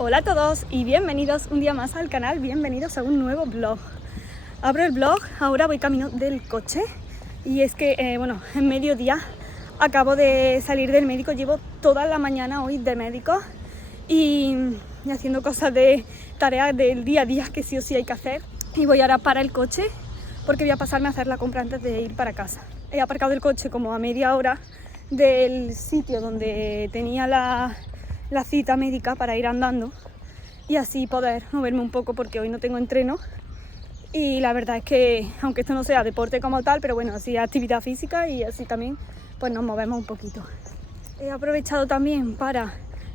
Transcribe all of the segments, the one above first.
Hola a todos y bienvenidos un día más al canal, bienvenidos a un nuevo vlog. Abro el vlog, ahora voy camino del coche y es que, en mediodía acabo de salir del médico, llevo toda la mañana hoy de médico y haciendo cosas de tareas del día a día que sí o sí hay que hacer. Y voy ahora para el coche porque voy a pasarme a hacer la compra antes de ir para casa. He aparcado el coche como a media hora del sitio donde tenía la cita médica para ir andando y así poder moverme un poco porque hoy no tengo entreno y la verdad es que aunque esto no sea deporte como tal, pero bueno, así actividad física y así también pues nos movemos un poquito. He aprovechado también para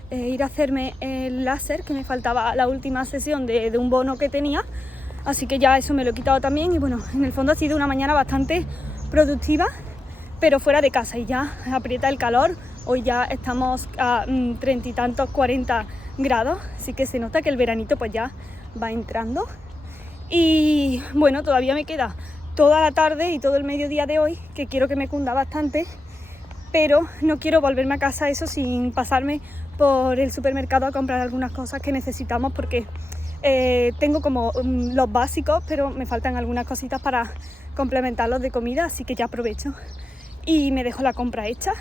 ir a hacerme el láser, que me faltaba la última sesión de un bono que tenía, así que ya eso me lo he quitado también y bueno, en el fondo ha sido una mañana bastante productiva, pero fuera de casa y ya aprieta el calor. Hoy ya estamos a 30 y tantos, 40 grados, así que se nota que el veranito pues ya va entrando. Y bueno, todavía me queda toda la tarde y todo el mediodía de hoy, que quiero que me cunda bastante, pero no quiero volverme a casa eso sin pasarme por el supermercado a comprar algunas cosas que necesitamos porque tengo como los básicos, pero me faltan algunas cositas para complementarlos de comida, así que ya aprovecho y me dejo la compra hecha.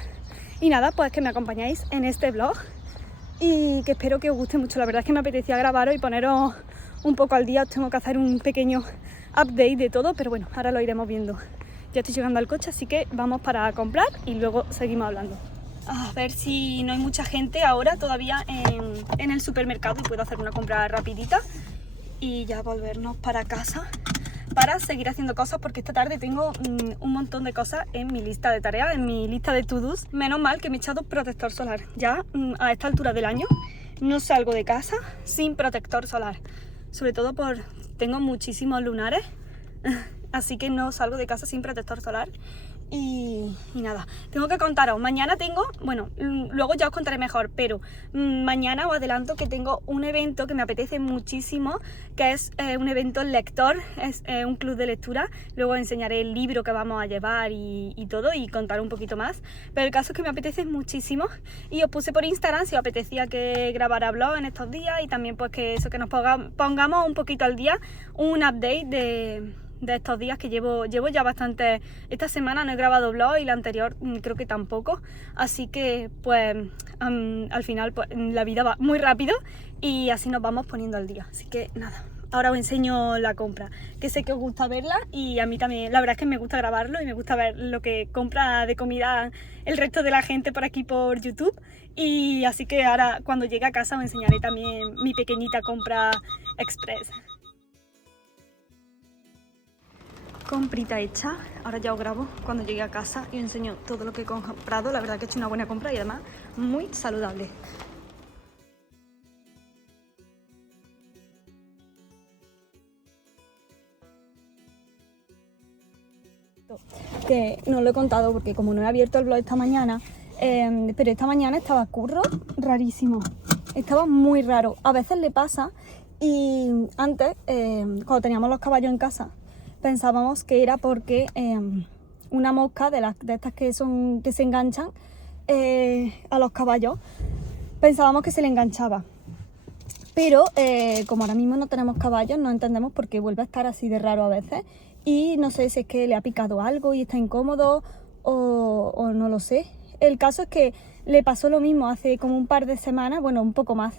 Y nada, pues que me acompañáis en este vlog y que espero que os guste mucho. La verdad es que me apetecía grabaros y poneros un poco al día. Os tengo que hacer un pequeño update de todo, pero bueno, ahora lo iremos viendo. Ya estoy llegando al coche, así que vamos para comprar y luego seguimos hablando. A ver si no hay mucha gente ahora todavía en el supermercado y puedo hacer una compra rapidita y ya volvernos para casa para seguir haciendo cosas porque esta tarde tengo un montón de cosas en mi lista de tareas, en mi lista de to-dos. Menos mal que me he echado protector solar. Ya a esta altura del año no salgo de casa sin protector solar. Sobre todo tengo muchísimos lunares, así que no salgo de casa sin protector solar. Y nada, tengo que contaros, mañana tengo, bueno, luego ya os contaré mejor, pero mañana os adelanto que tengo un evento que me apetece muchísimo, que es un evento lector, es un club de lectura. Luego os enseñaré el libro que vamos a llevar y todo y contar un poquito más, pero el caso es que me apetece muchísimo y os puse por Instagram si os apetecía que grabara vlog en estos días y también pues que eso, que nos pongamos un poquito al día, un update de estos días que llevo ya bastante. Esta semana no he grabado vlog y la anterior creo que tampoco, así que pues al final pues, la vida va muy rápido y así nos vamos poniendo al día, así que nada, ahora os enseño la compra, que sé que os gusta verla y a mí también, la verdad es que me gusta grabarlo y me gusta ver lo que compra de comida el resto de la gente por aquí por YouTube, y así que ahora cuando llegue a casa os enseñaré también mi pequeñita compra express. Comprita hecha, ahora ya os grabo cuando llegue a casa y os enseño todo lo que he comprado. La verdad que he hecho una buena compra y además muy saludable. Que no lo he contado porque como no he abierto el blog esta mañana, pero esta mañana estaba curro rarísimo, estaba muy raro. A veces le pasa y antes, cuando teníamos los caballos en casa, pensábamos que era porque una mosca de estas que se enganchan a los caballos, pensábamos que se le enganchaba. Pero como ahora mismo no tenemos caballos, no entendemos por qué vuelve a estar así de raro a veces. Y no sé si es que le ha picado algo y está incómodo o no lo sé. El caso es que le pasó lo mismo hace como un par de semanas, bueno, un poco más.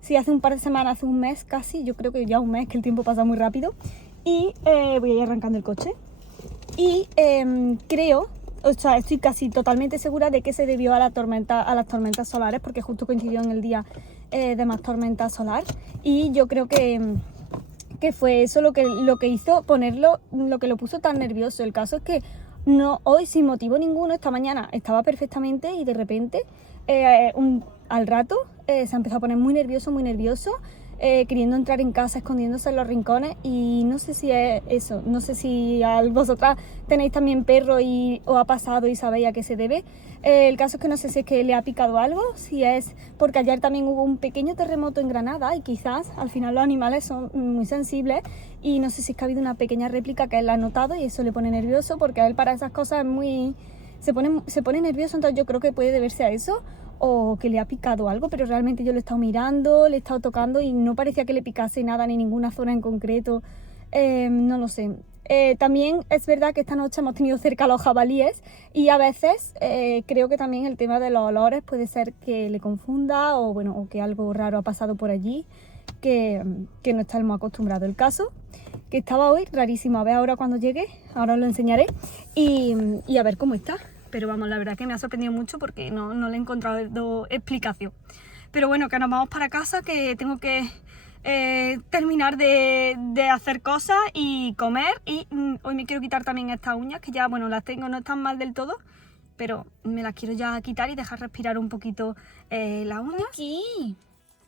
Sí, hace un par de semanas, hace un mes casi, yo creo que ya un mes, que el tiempo pasa muy rápido. Y voy a ir arrancando el coche. Y creo, o sea, estoy casi totalmente segura de que se debió a las tormentas solares, porque justo coincidió en el día de más tormenta solar. Y yo creo que fue eso lo que hizo ponerlo, lo que lo puso tan nervioso. El caso es que no, hoy sin motivo ninguno, esta mañana estaba perfectamente y de repente al rato se empezó a poner muy nervioso, queriendo entrar en casa, escondiéndose en los rincones, y no sé si es eso, no sé si vosotras tenéis también perro y os ha pasado y sabéis a qué se debe. El caso es que no sé si es que le ha picado algo, si es porque ayer también hubo un pequeño terremoto en Granada y quizás al final los animales son muy sensibles, y no sé si es que ha habido una pequeña réplica que él ha notado y eso le pone nervioso, porque a él para esas cosas es muy... se pone nervioso, entonces yo creo que puede deberse a eso, o que le ha picado algo, pero realmente yo lo he estado mirando, le he estado tocando y no parecía que le picase nada ni ninguna zona en concreto, no lo sé. También es verdad que esta noche hemos tenido cerca a los jabalíes y a veces creo que también el tema de los olores puede ser que le confunda, o bueno, o que algo raro ha pasado por allí que no estamos acostumbrados. El caso que estaba hoy rarísimo, a ver ahora cuando llegue, ahora os lo enseñaré y a ver cómo está. Pero vamos, la verdad que me ha sorprendido mucho porque no le he encontrado explicación. Pero bueno, que nos vamos para casa, que tengo que terminar de hacer cosas y comer. Y hoy me quiero quitar también estas uñas, que ya, bueno, las tengo, no están mal del todo, pero me las quiero ya quitar y dejar respirar un poquito las uñas. Aquí.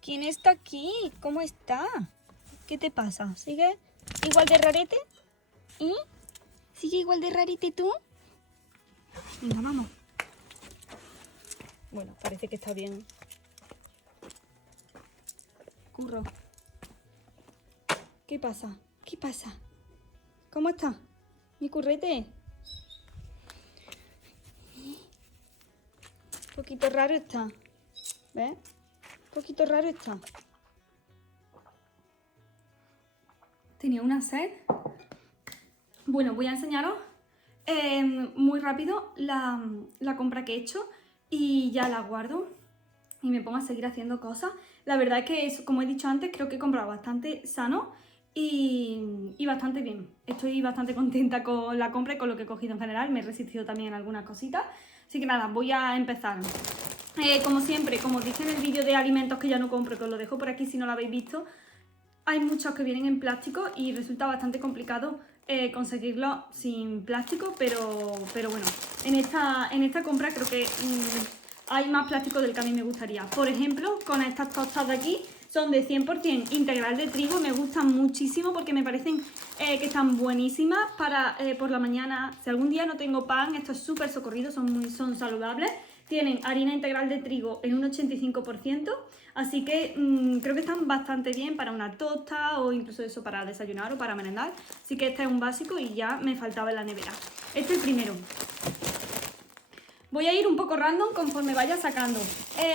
¿Quién está aquí? ¿Cómo está? ¿Qué te pasa? ¿Sigue igual de rarete? ¿Y? ¿Sigue igual de rarete tú? Venga, vamos. Bueno, parece que está bien. Curro. ¿Qué pasa? ¿Qué pasa? ¿Cómo está? ¿Mi currete? Un poquito raro está. ¿Ves? Un poquito raro está. Tenía una sed. Bueno, voy a enseñaros muy rápido la compra que he hecho y ya la guardo y me pongo a seguir haciendo cosas. La verdad es que, como he dicho antes, creo que he comprado bastante sano y bastante bien. Estoy bastante contenta con la compra y con lo que he cogido en general. Me he resistido también en algunas cositas. Así que nada, voy a empezar. Como siempre, como os dije en el vídeo de alimentos que ya no compro, que os lo dejo por aquí si no lo habéis visto, hay muchos que vienen en plástico y resulta bastante complicado conseguirlo sin plástico, pero bueno, en esta compra creo que hay más plástico del que a mí me gustaría. Por ejemplo, con estas tostas de aquí, son de 100% integral de trigo, me gustan muchísimo porque me parecen que están buenísimas para por la mañana. Si algún día no tengo pan, esto es súper socorrido, son saludables. Tienen harina integral de trigo en un 85%, así que creo que están bastante bien para una tosta o incluso eso para desayunar o para merendar. Así que este es un básico y ya me faltaba en la nevera. Este es el primero. Voy a ir un poco random conforme vaya sacando.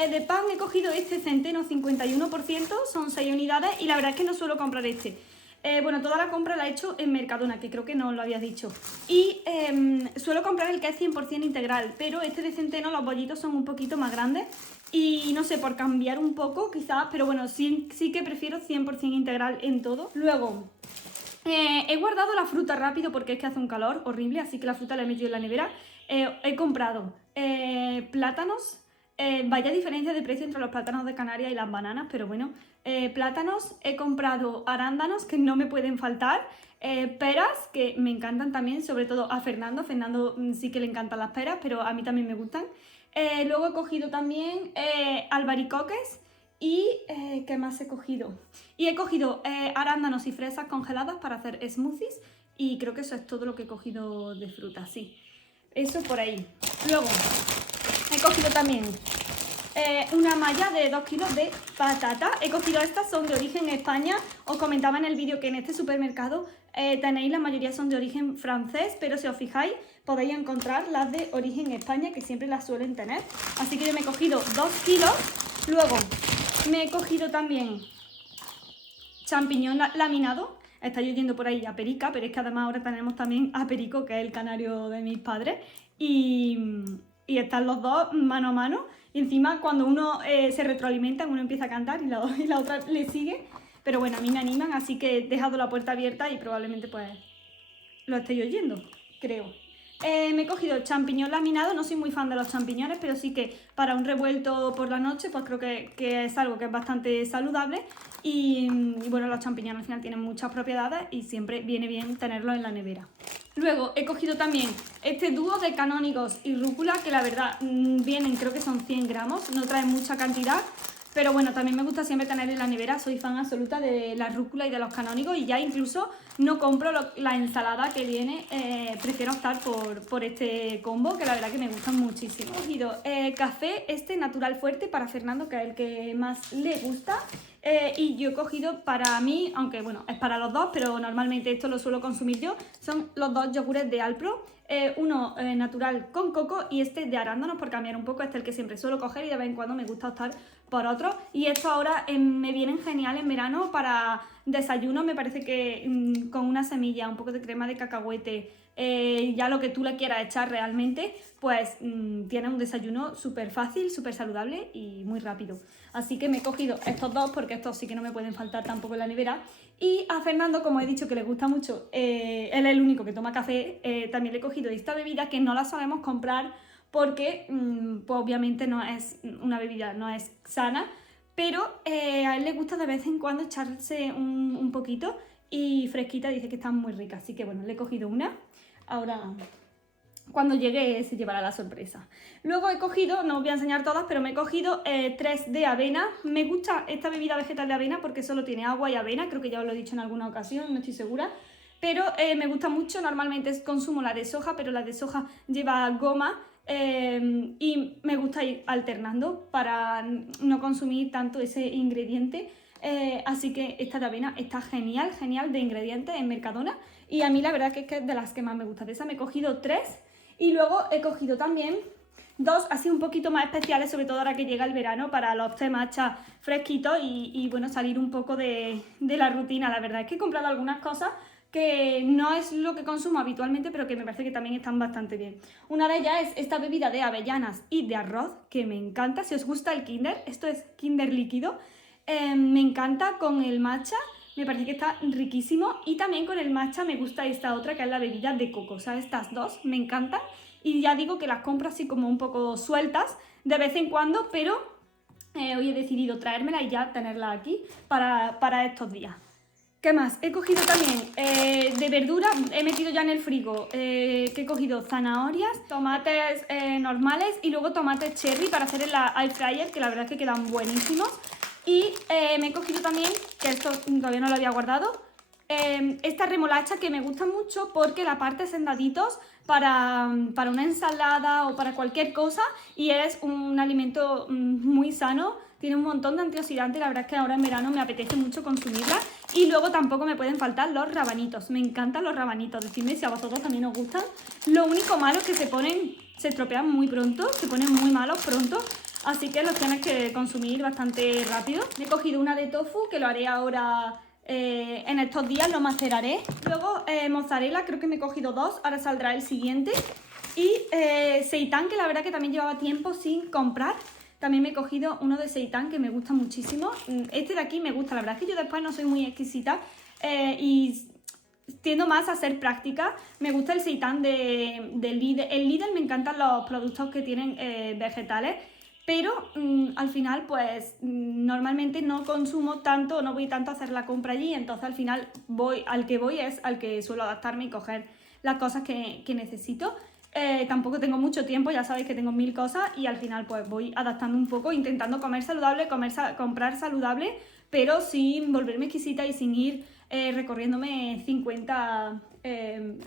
De pan he cogido este Centeno 51%, son 6 unidades y la verdad es que no suelo comprar este. Bueno, toda la compra la he hecho en Mercadona, que creo que no os lo había dicho. Y suelo comprar el que es 100% integral, pero este de Centeno los bollitos son un poquito más grandes. Y no sé, por cambiar un poco quizás, pero bueno, sí que prefiero 100% integral en todo. Luego, he guardado la fruta rápido porque es que hace un calor horrible, así que la fruta la he metido en la nevera. He comprado plátanos. Vaya diferencia de precio entre los plátanos de Canarias y las bananas, pero bueno, plátanos, he comprado arándanos que no me pueden faltar, peras que me encantan también, sobre todo a Fernando. Sí que le encantan las peras, pero a mí también me gustan. Luego he cogido también albaricoques y ¿qué más he cogido? Y he cogido arándanos y fresas congeladas para hacer smoothies y creo que eso es todo lo que he cogido de fruta, sí. Eso por ahí. Luego he cogido también una malla de 2 kilos de patata. He cogido estas, son de origen España. Os comentaba en el vídeo que en este supermercado tenéis, la mayoría son de origen francés, pero si os fijáis podéis encontrar las de origen España, que siempre las suelen tener. Así que yo me he cogido 2 kilos. Luego me he cogido también champiñón laminado. Estáis oyendo por ahí a Perica, pero es que además ahora tenemos también a Perico, que es el canario de mis padres. Y están los dos mano a mano. Y encima cuando uno se retroalimenta, uno empieza a cantar y la otra le sigue. Pero bueno, a mí me animan, así que he dejado la puerta abierta y probablemente pues lo estéis oyendo, creo. Me he cogido champiñón laminado, no soy muy fan de los champiñones, pero sí que para un revuelto por la noche pues creo que es algo que es bastante saludable y bueno, los champiñones al final tienen muchas propiedades y siempre viene bien tenerlos en la nevera. Luego he cogido también este dúo de canónigos y rúcula, que la verdad vienen, creo que son 100 gramos, no traen mucha cantidad, Pero bueno, también me gusta siempre tener en la nevera, soy fan absoluta de la rúcula y de los canónigos y ya incluso no compro la ensalada que viene, prefiero optar por este combo que la verdad que me gustan muchísimo. He cogido café natural fuerte para Fernando, que es el que más le gusta. Y yo he cogido para mí, aunque bueno, es para los dos, pero normalmente esto lo suelo consumir yo, son los dos yogures de Alpro, uno natural con coco y este de arándanos por cambiar un poco, este es el que siempre suelo coger y de vez en cuando me gusta optar por otro. Y esto ahora me vienen genial en verano para desayuno, me parece que con una semilla, un poco de crema de cacahuete, ya lo que tú le quieras echar realmente, pues tiene un desayuno súper fácil, súper saludable y muy rápido. Así que me he cogido estos dos porque estos sí que no me pueden faltar tampoco en la nevera. Y a Fernando, como he dicho que le gusta mucho, él es el único que toma café, también le he cogido esta bebida que no la solemos comprar porque pues obviamente no es una bebida, no es sana, pero a él le gusta de vez en cuando echarse un poquito y fresquita, dice que está muy rica, así que bueno, le he cogido una. Ahora, cuando llegue se llevará la sorpresa. Luego he cogido, no os voy a enseñar todas, pero me he cogido 3 de avena. Me gusta esta bebida vegetal de avena porque solo tiene agua y avena, creo que ya os lo he dicho en alguna ocasión, no estoy segura. Pero me gusta mucho, normalmente consumo la de soja, pero la de soja lleva goma y me gusta ir alternando para no consumir tanto ese ingrediente. Así que esta de avena está genial, genial de ingredientes en Mercadona y a mí la verdad que es de las que más me gusta. De esa me he cogido 3 y luego he cogido también 2 así un poquito más especiales, sobre todo ahora que llega el verano, para los té matcha fresquitos y bueno, salir un poco de la rutina. La verdad es que he comprado algunas cosas que no es lo que consumo habitualmente, pero que me parece que también están bastante bien. Una de ellas es esta bebida de avellanas y de arroz, que me encanta. Si os gusta el Kinder, esto es Kinder líquido. Me encanta con el matcha, me parece que está riquísimo y también con el matcha me gusta esta otra que es la bebida de coco, o sea, estas dos me encantan y ya digo que las compro así como un poco sueltas de vez en cuando, pero hoy he decidido traérmela y ya tenerla aquí para estos días. ¿Qué más? He cogido también de verdura, he metido ya en el frigo, que he cogido zanahorias, tomates normales y luego tomates cherry para hacer en la air fryer, que la verdad es que quedan buenísimos. Y me he cogido también, que esto todavía no lo había guardado, esta remolacha que me gusta mucho porque la partes en daditos para una ensalada o para cualquier cosa y es un alimento muy sano, tiene un montón de antioxidantes y la verdad es que ahora en verano me apetece mucho consumirla. Y luego tampoco me pueden faltar los rabanitos, me encantan los rabanitos, decidme si a vosotros también os gustan. Lo único malo es que se estropean muy pronto, se ponen muy malos pronto. Así que los tienes que consumir bastante rápido. Me he cogido una de tofu, que lo haré ahora en estos días, lo maceraré. Luego mozzarella, creo que me he cogido 2, ahora saldrá el siguiente. Y seitán, que la verdad que también llevaba tiempo sin comprar. También me he cogido uno de seitán que me gusta muchísimo. Este de aquí me gusta, la verdad es que yo después no soy muy exquisita y tiendo más a ser práctica. Me gusta el seitán de Lidl. El Lidl me encantan los productos que tienen vegetales. Pero al final, pues normalmente no consumo tanto, no voy tanto a hacer la compra allí, entonces al final al que suelo adaptarme y coger las cosas que necesito. Tampoco tengo mucho tiempo, ya sabéis que tengo 1000 cosas y al final pues voy adaptando un poco, intentando comer saludable, comprar saludable, pero sin volverme exquisita y sin ir recorriéndome 50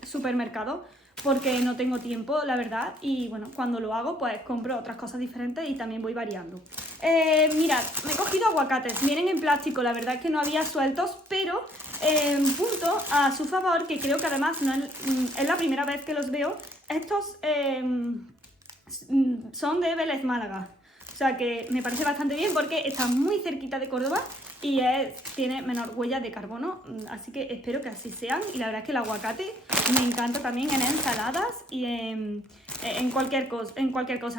supermercados. Porque no tengo tiempo, la verdad, y bueno, cuando lo hago pues compro otras cosas diferentes y también voy variando. Mirad, me he cogido aguacates, vienen en plástico, la verdad es que no había sueltos, pero punto a su favor, que creo que además no es la primera vez que los veo, estos son de Vélez Málaga. O sea que me parece bastante bien porque está muy cerquita de Córdoba y tiene menor huella de carbono, así que espero que así sean. Y la verdad es que el aguacate me encanta también en ensaladas y en cualquier cosa,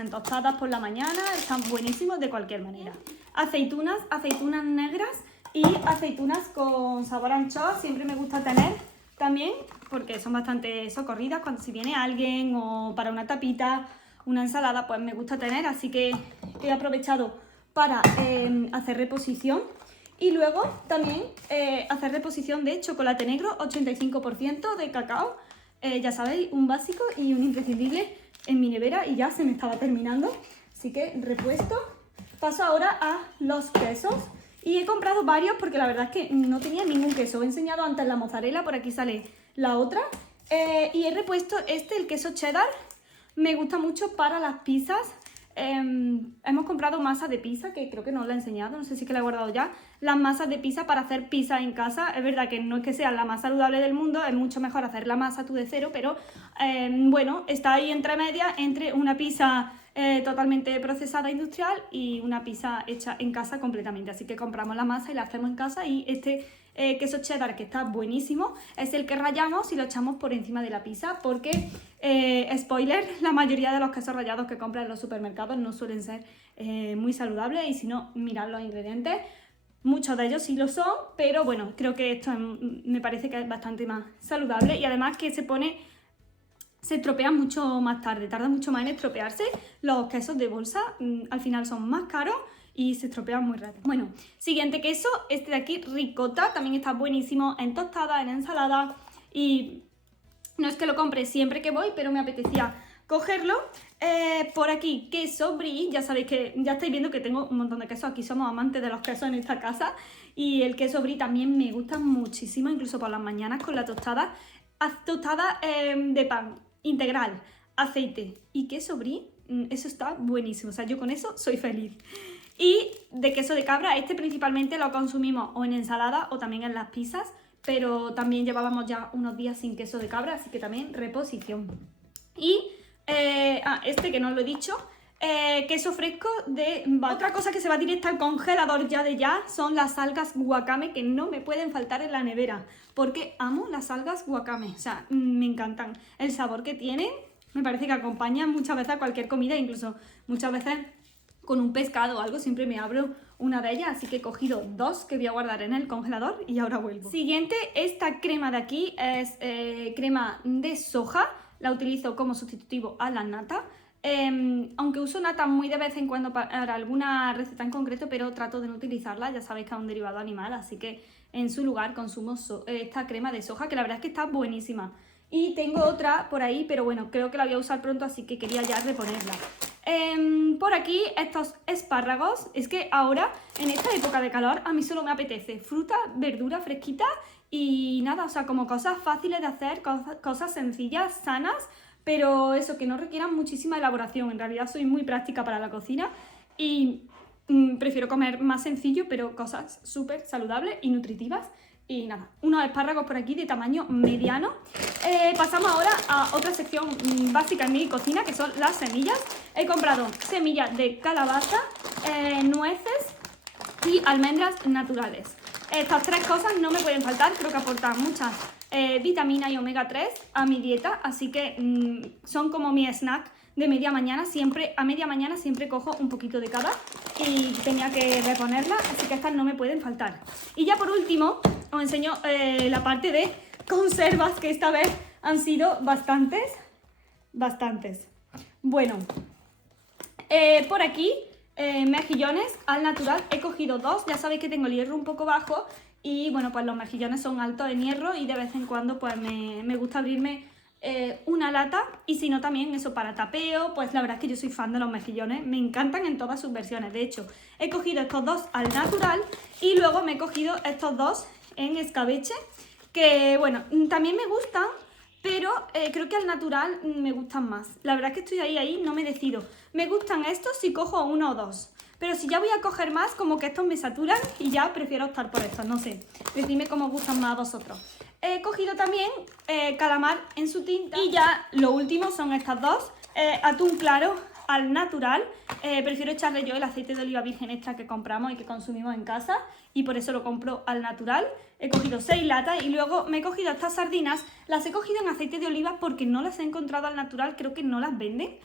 en tostadas por la mañana, están buenísimos de cualquier manera. Aceitunas negras y aceitunas con sabor a anchoa, siempre me gusta tener también porque son bastante socorridas cuando si viene alguien o para una tapita, una ensalada, pues me gusta tener, así que he aprovechado para hacer reposición. Y luego también hacer reposición de chocolate negro, 85% de cacao, ya sabéis, un básico y un imprescindible en mi nevera y ya se me estaba terminando. Así que repuesto paso ahora a los quesos. Y he comprado varios porque la verdad es que no tenía ningún queso. He enseñado antes la mozzarella, por aquí sale la otra. Y he repuesto el queso cheddar. Me gusta mucho para las pizzas. Hemos comprado masa de pizza, que creo que no la he enseñado, no sé si que la he guardado ya. Las masas de pizza para hacer pizza en casa. Es verdad que no es que sea la más saludable del mundo, es mucho mejor hacer la masa tú de cero, pero bueno, está ahí entre medias, entre una pizza totalmente procesada industrial y una pizza hecha en casa completamente. Así que compramos la masa y la hacemos en casa, y queso cheddar, que está buenísimo, es el que rallamos y lo echamos por encima de la pizza, porque spoiler, la mayoría de los quesos rallados que compras en los supermercados no suelen ser muy saludables, y si no, mirad los ingredientes. Muchos de ellos sí lo son, pero bueno, creo que esto me parece que es bastante más saludable, y además que se estropean mucho más tarde, tarda mucho más en estropearse. Los quesos de bolsa al final son más caros y se estropean muy rápido. Bueno, siguiente queso, este de aquí, ricota, también está buenísimo en tostada, en ensalada, y no es que lo compre siempre que voy, pero me apetecía cogerlo. Por aquí, queso brie, ya sabéis que ya estáis viendo que tengo un montón de quesos, aquí somos amantes de los quesos en esta casa, y el queso brie también me gusta muchísimo, incluso por las mañanas con la tostada de pan integral, aceite y queso brie, eso está buenísimo, o sea, yo con eso soy feliz. Y de queso de cabra, principalmente lo consumimos o en ensalada o también en las pizzas, pero también llevábamos ya unos días sin queso de cabra, así que también reposición. Y que no lo he dicho, queso fresco de vaca. Otra cosa que se va directa al congelador ya de ya son las algas wakame, que no me pueden faltar en la nevera, porque amo las algas wakame, o sea, me encantan. El sabor que tienen me parece que acompañan muchas veces a cualquier comida, incluso muchas veces con un pescado o algo, siempre me abro una de ellas, así que he cogido dos que voy a guardar en el congelador y ahora vuelvo. Siguiente, esta crema de aquí es crema de soja, la utilizo como sustitutivo a la nata. Aunque uso nata muy de vez en cuando para alguna receta en concreto, pero trato de no utilizarla, ya sabéis que es un derivado animal, así que en su lugar consumo esta crema de soja, que la verdad es que está buenísima. Y tengo otra por ahí, pero bueno, creo que la voy a usar pronto, así que quería ya reponerla. Por aquí estos espárragos, es que ahora en esta época de calor a mí solo me apetece fruta, verdura fresquita y nada, o sea, como cosas fáciles de hacer, cosas sencillas, sanas, pero eso, que no requieran muchísima elaboración. En realidad soy muy práctica para la cocina y prefiero comer más sencillo, pero cosas súper saludables y nutritivas. Y nada, unos espárragos por aquí de tamaño mediano. Pasamos ahora a otra sección básica en mi cocina, que son las semillas. He comprado semillas de calabaza, nueces y almendras naturales. Estas tres cosas no me pueden faltar, creo que aportan muchas vitaminas y omega 3 a mi dieta, así que son como mi snack de media mañana. A media mañana siempre cojo un poquito de cada y tenía que reponerla, así que estas no me pueden faltar. Y ya por último os enseño la parte de conservas, que esta vez han sido bastantes. Bueno, por aquí mejillones al natural, he cogido dos, ya sabéis que tengo el hierro un poco bajo y bueno, pues los mejillones son altos en hierro y de vez en cuando pues me gusta abrirme una lata, y si no también eso para tapeo. Pues la verdad es que yo soy fan de los mejillones, me encantan en todas sus versiones. De hecho, he cogido estos dos al natural y luego me he cogido estos dos en escabeche, que bueno, también me gustan, pero creo que al natural me gustan más. La verdad es que estoy ahí, no me decido. Me gustan estos si cojo uno o dos, pero si ya voy a coger más, como que estos me saturan y ya prefiero optar por estos, no sé. Decidme cómo os gustan más a vosotros. He cogido también calamar en su tinta. Y ya lo último son estas dos, atún claro al natural. Prefiero echarle yo el aceite de oliva virgen extra que compramos y que consumimos en casa, y por eso lo compro al natural. He cogido 6 latas y luego me he cogido estas sardinas. Las he cogido en aceite de oliva porque no las he encontrado al natural, creo que no las venden.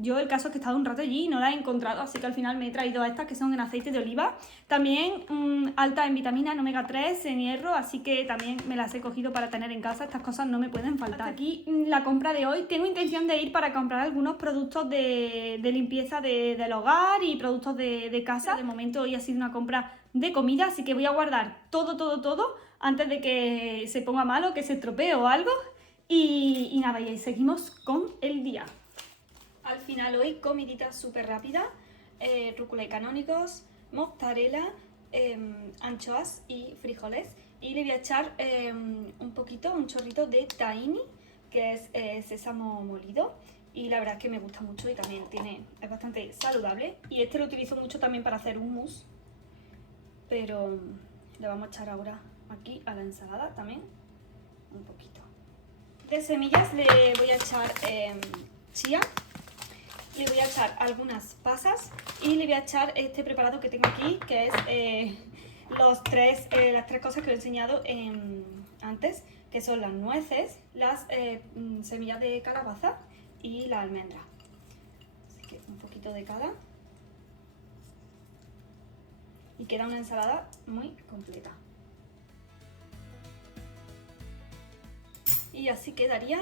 Yo el caso es que he estado un rato allí y no las he encontrado, así que al final me he traído estas que son en aceite de oliva. También altas en vitaminas, en omega 3, en hierro, así que también me las he cogido para tener en casa. Estas cosas no me pueden faltar. Hasta aquí la compra de hoy. Tengo intención de ir para comprar algunos productos de limpieza del hogar y productos de casa. De momento hoy ha sido una compra de comida, así que voy a guardar todo antes de que se ponga malo, que se estropee o algo. Y nada, y ahí seguimos con el día. Al final hoy comidita súper rápida. rúcula y canónigos, mozzarella, anchoas y frijoles. Y le voy a echar un chorrito de tahini, que es sésamo molido. Y la verdad es que me gusta mucho y también es bastante saludable. Y este lo utilizo mucho también para hacer hummus, pero le vamos a echar ahora aquí a la ensalada también un poquito. De semillas le voy a echar chía, le voy a echar algunas pasas y le voy a echar este preparado que tengo aquí, que es las tres cosas que os he enseñado antes, que son las nueces, las semillas de calabaza y la almendra. Así que un poquito de cada. Y queda una ensalada muy completa. Y así quedaría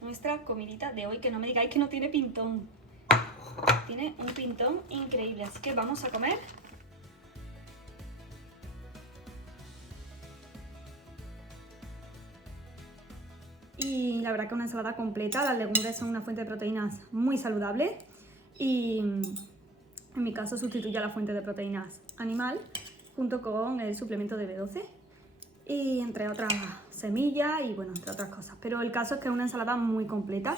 nuestra comidita de hoy, que no me digáis que no tiene pintón. Tiene un pintón increíble, así que vamos a comer. Y la verdad que una ensalada completa, las legumbres son una fuente de proteínas muy saludable y en mi caso sustituye a la fuente de proteínas animal junto con el suplemento de B12 y entre otras semillas y bueno, entre otras cosas. Pero el caso es que es una ensalada muy completa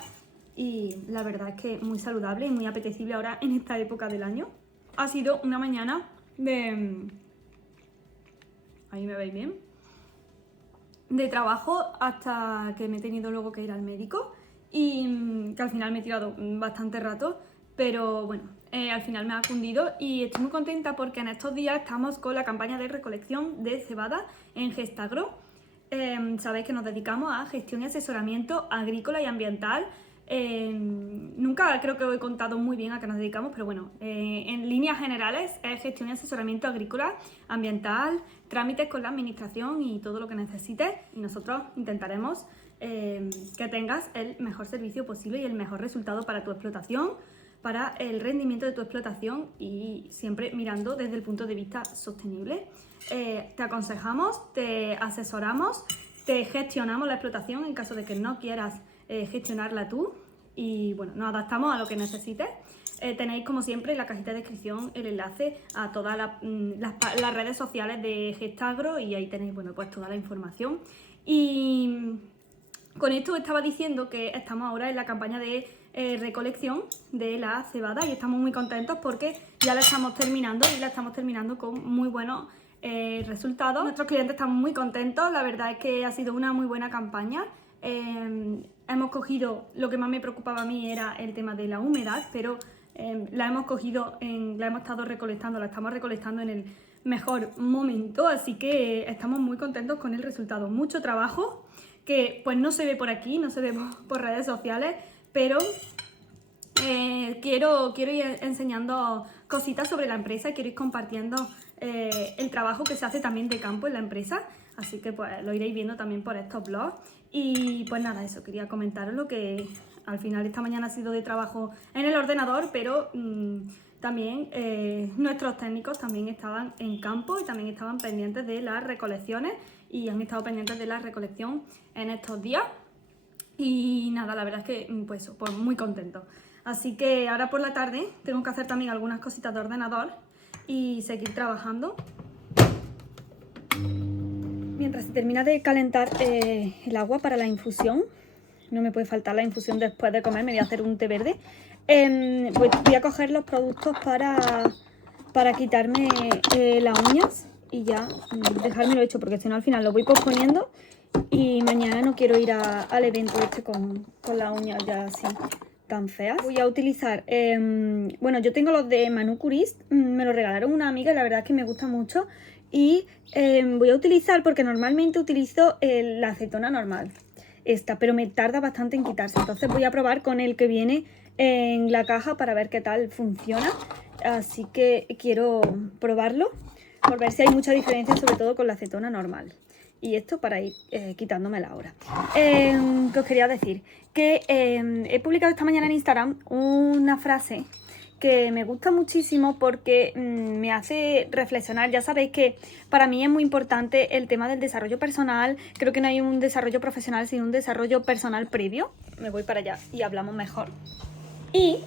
y la verdad es que muy saludable y muy apetecible ahora en esta época del año. Ha sido una mañana de... ahí me veis bien. De trabajo hasta que me he tenido luego que ir al médico y que al final me he tirado bastante rato, pero bueno, al final me ha cundido y estoy muy contenta porque en estos días estamos con la campaña de recolección de cebada en Gestagro. Sabéis que nos dedicamos a gestión y asesoramiento agrícola y ambiental. Nunca creo que os he contado muy bien a qué nos dedicamos, pero bueno, en líneas generales es gestión y asesoramiento agrícola, ambiental, trámites con la administración y todo lo que necesites. Y nosotros intentaremos que tengas el mejor servicio posible y el mejor resultado para tu explotación, para el rendimiento de tu explotación y siempre mirando desde el punto de vista sostenible. Te aconsejamos, te asesoramos, te gestionamos la explotación en caso de que no quieras gestionarla tú y bueno, nos adaptamos a lo que necesites. Tenéis como siempre en la cajita de descripción el enlace a todas las redes sociales de Gestagro y ahí tenéis bueno, pues toda la información. Y con esto estaba diciendo que estamos ahora en la campaña de recolección de la cebada y estamos muy contentos porque ya la estamos terminando y la estamos terminando con muy buenos resultados. Nuestros clientes están muy contentos, la verdad es que ha sido una muy buena campaña. Hemos cogido, lo que más me preocupaba a mí era el tema de la humedad, pero la hemos cogido, la hemos estado recolectando, la estamos recolectando en el mejor momento, así que estamos muy contentos con el resultado. Mucho trabajo que pues no se ve por aquí, no se ve por redes sociales, pero quiero ir enseñando cositas sobre la empresa, quiero ir compartiendo el trabajo que se hace también de campo en la empresa, así que pues lo iréis viendo también por estos blogs. Y pues nada, eso, quería comentaros lo que al final esta mañana ha sido de trabajo en el ordenador, pero también nuestros técnicos también estaban en campo y también estaban pendientes de las recolecciones y han estado pendientes de la recolección en estos días. Y nada, la verdad es que pues muy contentos. Así que ahora por la tarde tengo que hacer también algunas cositas de ordenador y seguir trabajando. Mientras se termina de calentar el agua para la infusión, no me puede faltar la infusión después de comer, me voy a hacer un té verde. Voy a coger los productos para quitarme las uñas y ya dejármelo hecho, porque si no al final lo voy posponiendo y mañana no quiero ir al evento este con las uñas ya así tan feas. Voy a utilizar, bueno, yo tengo los de Manucurist, me los regalaron una amiga y la verdad es que me gusta mucho. Y voy a utilizar, porque normalmente utilizo la acetona normal, esta, pero me tarda bastante en quitarse. Entonces voy a probar con el que viene en la caja para ver qué tal funciona. Así que quiero probarlo, por ver si hay mucha diferencia, sobre todo con la acetona normal. Y esto para ir quitándomela ahora. ¿Qué os quería decir? Que he publicado esta mañana en Instagram una frase que me gusta muchísimo porque me hace reflexionar. Ya sabéis que para mí es muy importante el tema del desarrollo personal. Creo que no hay un desarrollo profesional sin un desarrollo personal previo. Me voy para allá y hablamos mejor. Y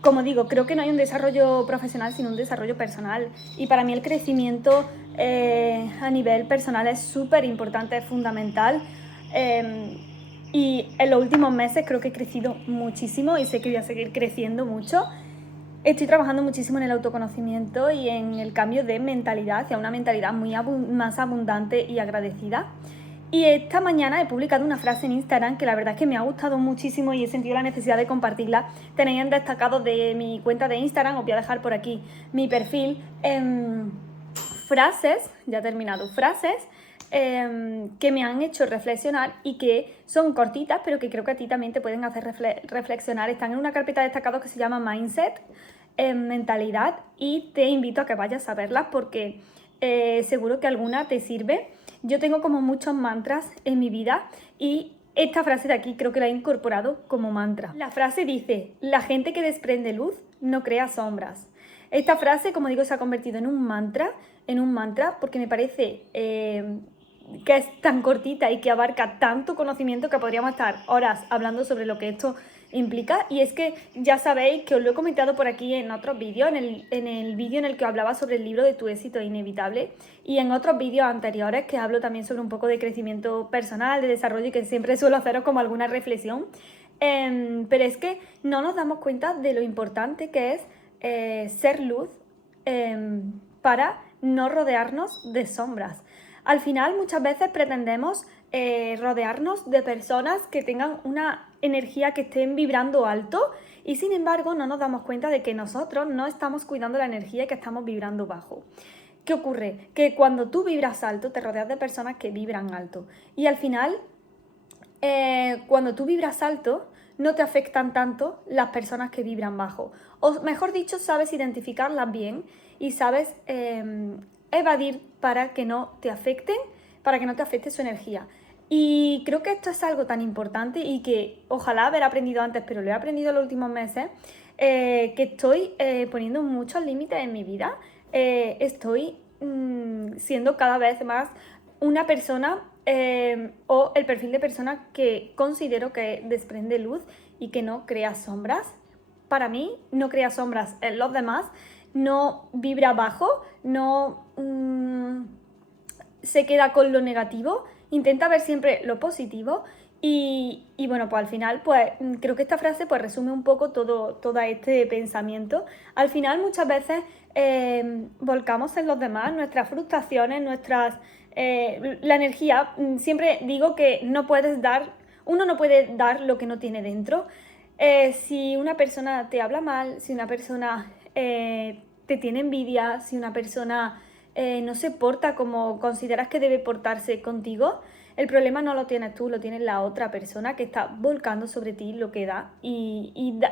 como digo, creo que no hay un desarrollo profesional sino un desarrollo personal. Y para mí el crecimiento a nivel personal es súper importante, es fundamental. Y en los últimos meses creo que he crecido muchísimo y sé que voy a seguir creciendo mucho. Estoy trabajando muchísimo en el autoconocimiento y en el cambio de mentalidad hacia una mentalidad más abundante y agradecida. Y esta mañana he publicado una frase en Instagram que la verdad es que me ha gustado muchísimo y he sentido la necesidad de compartirla. Tenéis en destacado de mi cuenta de Instagram, os voy a dejar por aquí mi perfil, frases, ya he terminado, frases que me han hecho reflexionar y que son cortitas, pero que creo que a ti también te pueden hacer reflexionar. Están en una carpeta de destacados que se llama Mindset, mentalidad, y te invito a que vayas a verlas porque seguro que alguna te sirve. Yo tengo como muchos mantras en mi vida y esta frase de aquí creo que la he incorporado como mantra. La frase dice: la gente que desprende luz no crea sombras. Esta frase, como digo, se ha convertido en un mantra porque me parece que es tan cortita y que abarca tanto conocimiento que podríamos estar horas hablando sobre lo que esto implica. Y es que ya sabéis que os lo he comentado por aquí en otros vídeos, en el vídeo en el que hablaba sobre el libro de Tu éxito es inevitable, y en otros vídeos anteriores que hablo también sobre un poco de crecimiento personal, de desarrollo, y que siempre suelo haceros como alguna reflexión. Pero es que no nos damos cuenta de lo importante que es ser luz para no rodearnos de sombras. Al final, muchas veces pretendemos rodearnos de personas que tengan una energía que estén vibrando alto y sin embargo no nos damos cuenta de que nosotros no estamos cuidando la energía y que estamos vibrando bajo. ¿Qué ocurre? Que cuando tú vibras alto te rodeas de personas que vibran alto y al final cuando tú vibras alto no te afectan tanto las personas que vibran bajo, o mejor dicho, sabes identificarlas bien y sabes evadir para que no te afecten, para que no te afecte su energía. Y creo que esto es algo tan importante y que ojalá haber aprendido antes, pero lo he aprendido en los últimos meses, que estoy poniendo muchos límites en mi vida. Estoy siendo cada vez más una persona o el perfil de persona que considero que desprende luz y que no crea sombras. Para mí, no crea sombras en los demás, no vibra bajo, no se queda con lo negativo, intenta ver siempre lo positivo y bueno, pues al final pues creo que esta frase pues resume un poco todo este pensamiento. Al final muchas veces volcamos en los demás nuestras frustraciones, la energía. Siempre digo que uno no puede dar lo que no tiene dentro. Si una persona te habla mal, si una persona te tiene envidia, si una persona no se porta como consideras que debe portarse contigo, el problema no lo tienes tú, lo tiene la otra persona que está volcando sobre ti lo que da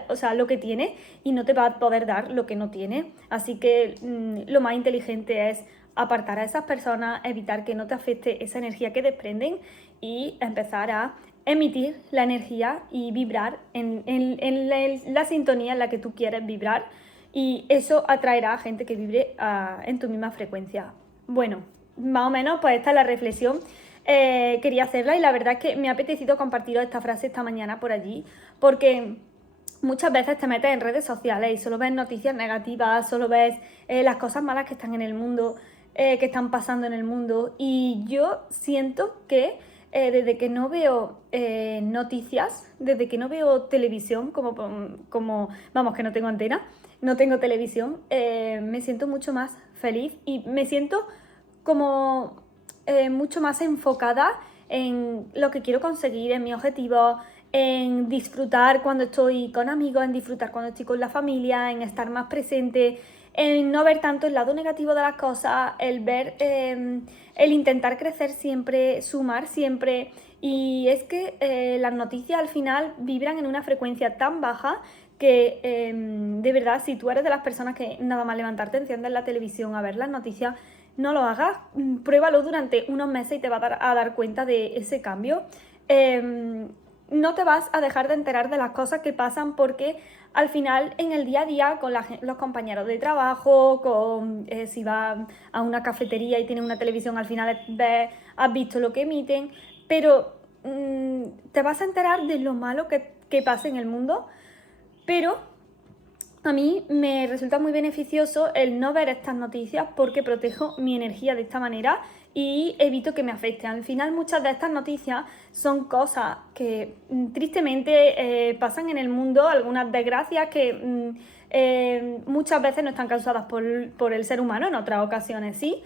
o sea, lo que tiene, y no te va a poder dar lo que no tiene. Así que lo más inteligente es apartar a esas personas, evitar que no te afecte esa energía que desprenden y empezar a emitir la energía y vibrar en la sintonía en la que tú quieres vibrar, y eso atraerá a gente que vibre en tu misma frecuencia. Bueno, más o menos pues esta es la reflexión. Quería hacerla y la verdad es que me ha apetecido compartiros esta frase esta mañana por allí, porque muchas veces te metes en redes sociales y solo ves noticias negativas, solo ves las cosas malas que están en el mundo, que están pasando en el mundo, y yo siento que desde que no veo noticias, desde que no veo televisión, vamos, que no tengo antena, no tengo televisión, me siento mucho más feliz y me siento como mucho más enfocada en lo que quiero conseguir, en mi objetivo, en disfrutar cuando estoy con amigos, en disfrutar cuando estoy con la familia, en estar más presente, en no ver tanto el lado negativo de las cosas, el intentar crecer siempre, sumar siempre. Y es que las noticias al final vibran en una frecuencia tan baja que de verdad, si tú eres de las personas que nada más levantarte enciendes la televisión a ver las noticias, no lo hagas, pruébalo durante unos meses y te vas a dar cuenta de ese cambio. No te vas a dejar de enterar de las cosas que pasan porque al final en el día a día con los compañeros de trabajo, si vas a una cafetería y tienes una televisión, al final has visto lo que emiten, pero te vas a enterar de lo malo que pasa en el mundo, pero a mí me resulta muy beneficioso el no ver estas noticias porque protejo mi energía de esta manera y evito que me afecten. Al final muchas de estas noticias son cosas que tristemente pasan en el mundo, algunas desgracias que muchas veces no están causadas por el ser humano, en otras ocasiones sí,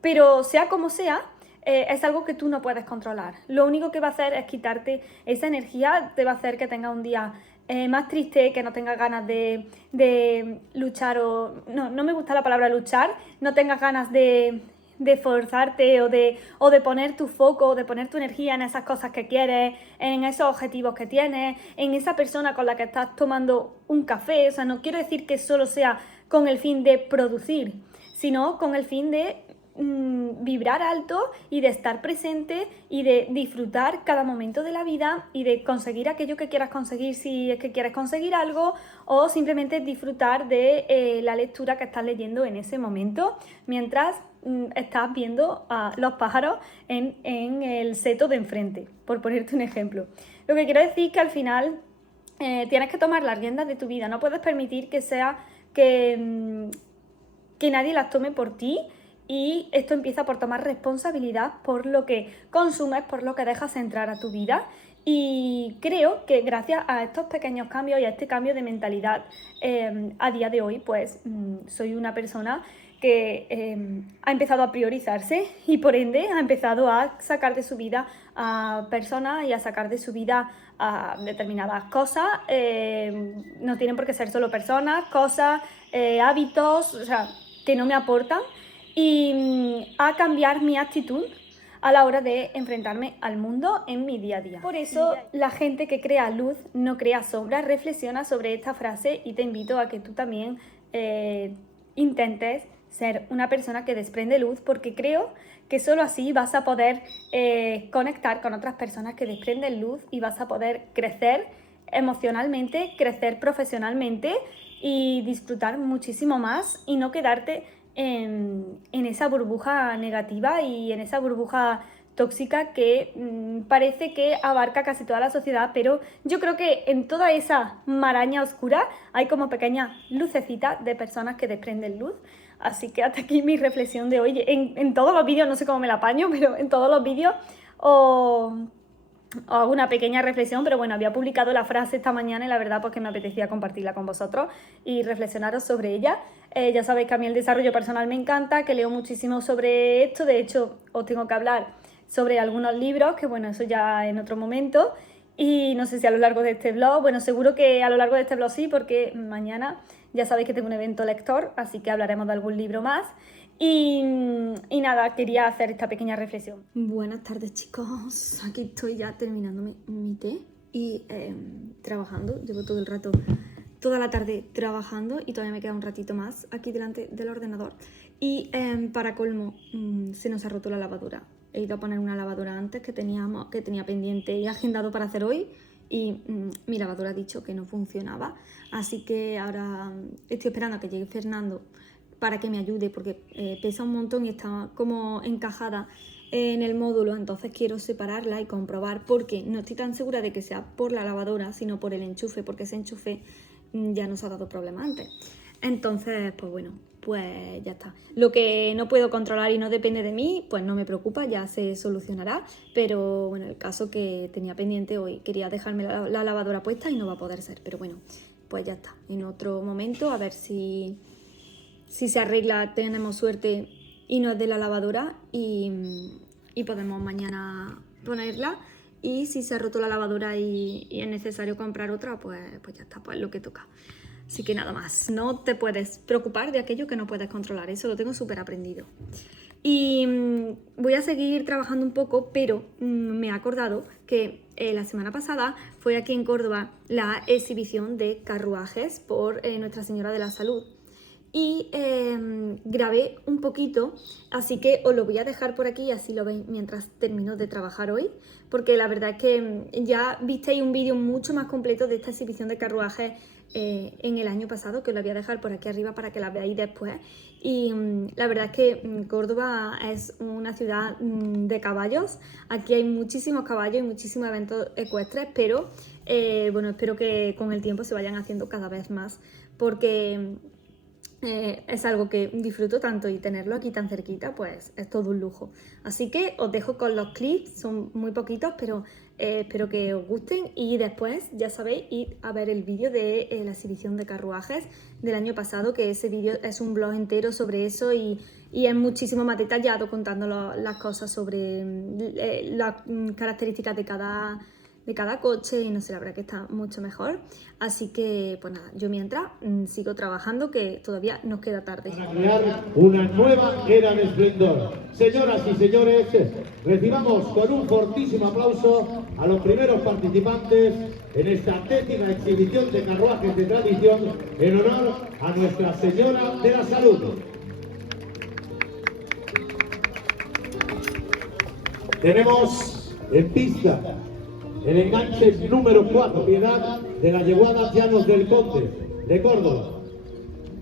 pero sea como sea, es algo que tú no puedes controlar. Lo único que va a hacer es quitarte esa energía, te va a hacer que tengas un día más triste, que no tengas ganas de luchar no me gusta la palabra luchar, no tengas ganas de esforzarte o de poner tu foco, o de poner tu energía en esas cosas que quieres, en esos objetivos que tienes, en esa persona con la que estás tomando un café. O sea, no quiero decir que solo sea con el fin de producir, sino con el fin de vibrar alto y de estar presente y de disfrutar cada momento de la vida y de conseguir aquello que quieras conseguir si es que quieres conseguir algo, o simplemente disfrutar de la lectura que estás leyendo en ese momento mientras estás viendo a los pájaros en el seto de enfrente, por ponerte un ejemplo. Lo que quiero decir es que al final tienes que tomar las riendas de tu vida, no puedes permitir que sea que nadie las tome por ti. Y esto empieza por tomar responsabilidad por lo que consumes, por lo que dejas entrar a tu vida. Y creo que gracias a estos pequeños cambios y a este cambio de mentalidad, a día de hoy, pues soy una persona que ha empezado a priorizarse y por ende ha empezado a sacar de su vida a personas y a sacar de su vida a determinadas cosas. No tienen por qué ser solo personas, cosas, hábitos, o sea, que no me aportan. Y a cambiar mi actitud a la hora de enfrentarme al mundo en mi día a día. Por eso la gente que crea luz no crea sombra. Reflexiona sobre esta frase y te invito a que tú también intentes ser una persona que desprende luz, porque creo que solo así vas a poder conectar con otras personas que desprenden luz y vas a poder crecer emocionalmente, crecer profesionalmente y disfrutar muchísimo más y no quedarte en esa burbuja negativa y en esa burbuja tóxica que parece que abarca casi toda la sociedad, pero yo creo que en toda esa maraña oscura hay como pequeñas lucecitas de personas que desprenden luz. Así que hasta aquí mi reflexión de hoy. En todos los vídeos, no sé cómo me la apaño, pero en todos los vídeos os hago una pequeña reflexión, pero bueno, había publicado la frase esta mañana y la verdad pues que me apetecía compartirla con vosotros y reflexionaros sobre ella. Ya sabéis que a mí el desarrollo personal me encanta, que leo muchísimo sobre esto. De hecho, os tengo que hablar sobre algunos libros, que bueno, eso ya en otro momento. Y no sé si a lo largo de este vlog, bueno, seguro que a lo largo de este vlog sí, porque mañana ya sabéis que tengo un evento lector, así que hablaremos de algún libro más. Y nada, quería hacer esta pequeña reflexión. Buenas tardes, chicos. Aquí estoy ya terminándome mi té y trabajando. Llevo todo el rato, toda la tarde trabajando y todavía me queda un ratito más aquí delante del ordenador. Y para colmo, se nos ha roto la lavadora. He ido a poner una lavadora antes que tenía pendiente y agendado para hacer hoy. Y mi lavadora ha dicho que no funcionaba. Así que ahora estoy esperando a que llegue Fernando para que me ayude, porque pesa un montón y está como encajada en el módulo, entonces quiero separarla y comprobar, porque no estoy tan segura de que sea por la lavadora, sino por el enchufe, porque ese enchufe ya nos ha dado problemas antes. Entonces, pues bueno, pues ya está. Lo que no puedo controlar y no depende de mí, pues no me preocupa, ya se solucionará, pero bueno, el caso que tenía pendiente hoy, quería dejarme la lavadora puesta y no va a poder ser, pero bueno, pues ya está. En otro momento, a ver si se arregla, tenemos suerte y no es de la lavadora y podemos mañana ponerla. Y si se ha roto la lavadora y es necesario comprar otra, pues ya está, pues lo que toca. Así que nada más, no te puedes preocupar de aquello que no puedes controlar, eso lo tengo súper aprendido. Y voy a seguir trabajando un poco, pero me he acordado que la semana pasada fue aquí en Córdoba la exhibición de carruajes por Nuestra Señora de la Salud. Y grabé un poquito, así que os lo voy a dejar por aquí y así lo veis mientras termino de trabajar hoy, porque la verdad es que ya visteis un vídeo mucho más completo de esta exhibición de carruajes en el año pasado, que os la voy a dejar por aquí arriba para que la veáis después. Y la verdad es que Córdoba es una ciudad de caballos. Aquí hay muchísimos caballos y muchísimos eventos ecuestres, pero bueno, espero que con el tiempo se vayan haciendo cada vez más, porque es algo que disfruto tanto, y tenerlo aquí tan cerquita pues es todo un lujo. Así que os dejo con los clips, son muy poquitos, pero espero que os gusten, y después, ya sabéis, ir a ver el vídeo de la exhibición de carruajes del año pasado, que ese vídeo es un blog entero sobre eso, y es muchísimo más detallado, contando las cosas sobre las características de cada coche, y no sé, la verdad que está mucho mejor. Así que pues nada, yo mientras sigo trabajando, que todavía nos queda tarde. Para crear una nueva era de esplendor. Señoras y señores, recibamos con un fortísimo aplauso a los primeros participantes en esta 10ª exhibición de carruajes de tradición en honor a Nuestra Señora de la Salud. Tenemos en pista el enganche número 4, propiedad de la yeguada Llanos del Conde, de Córdoba.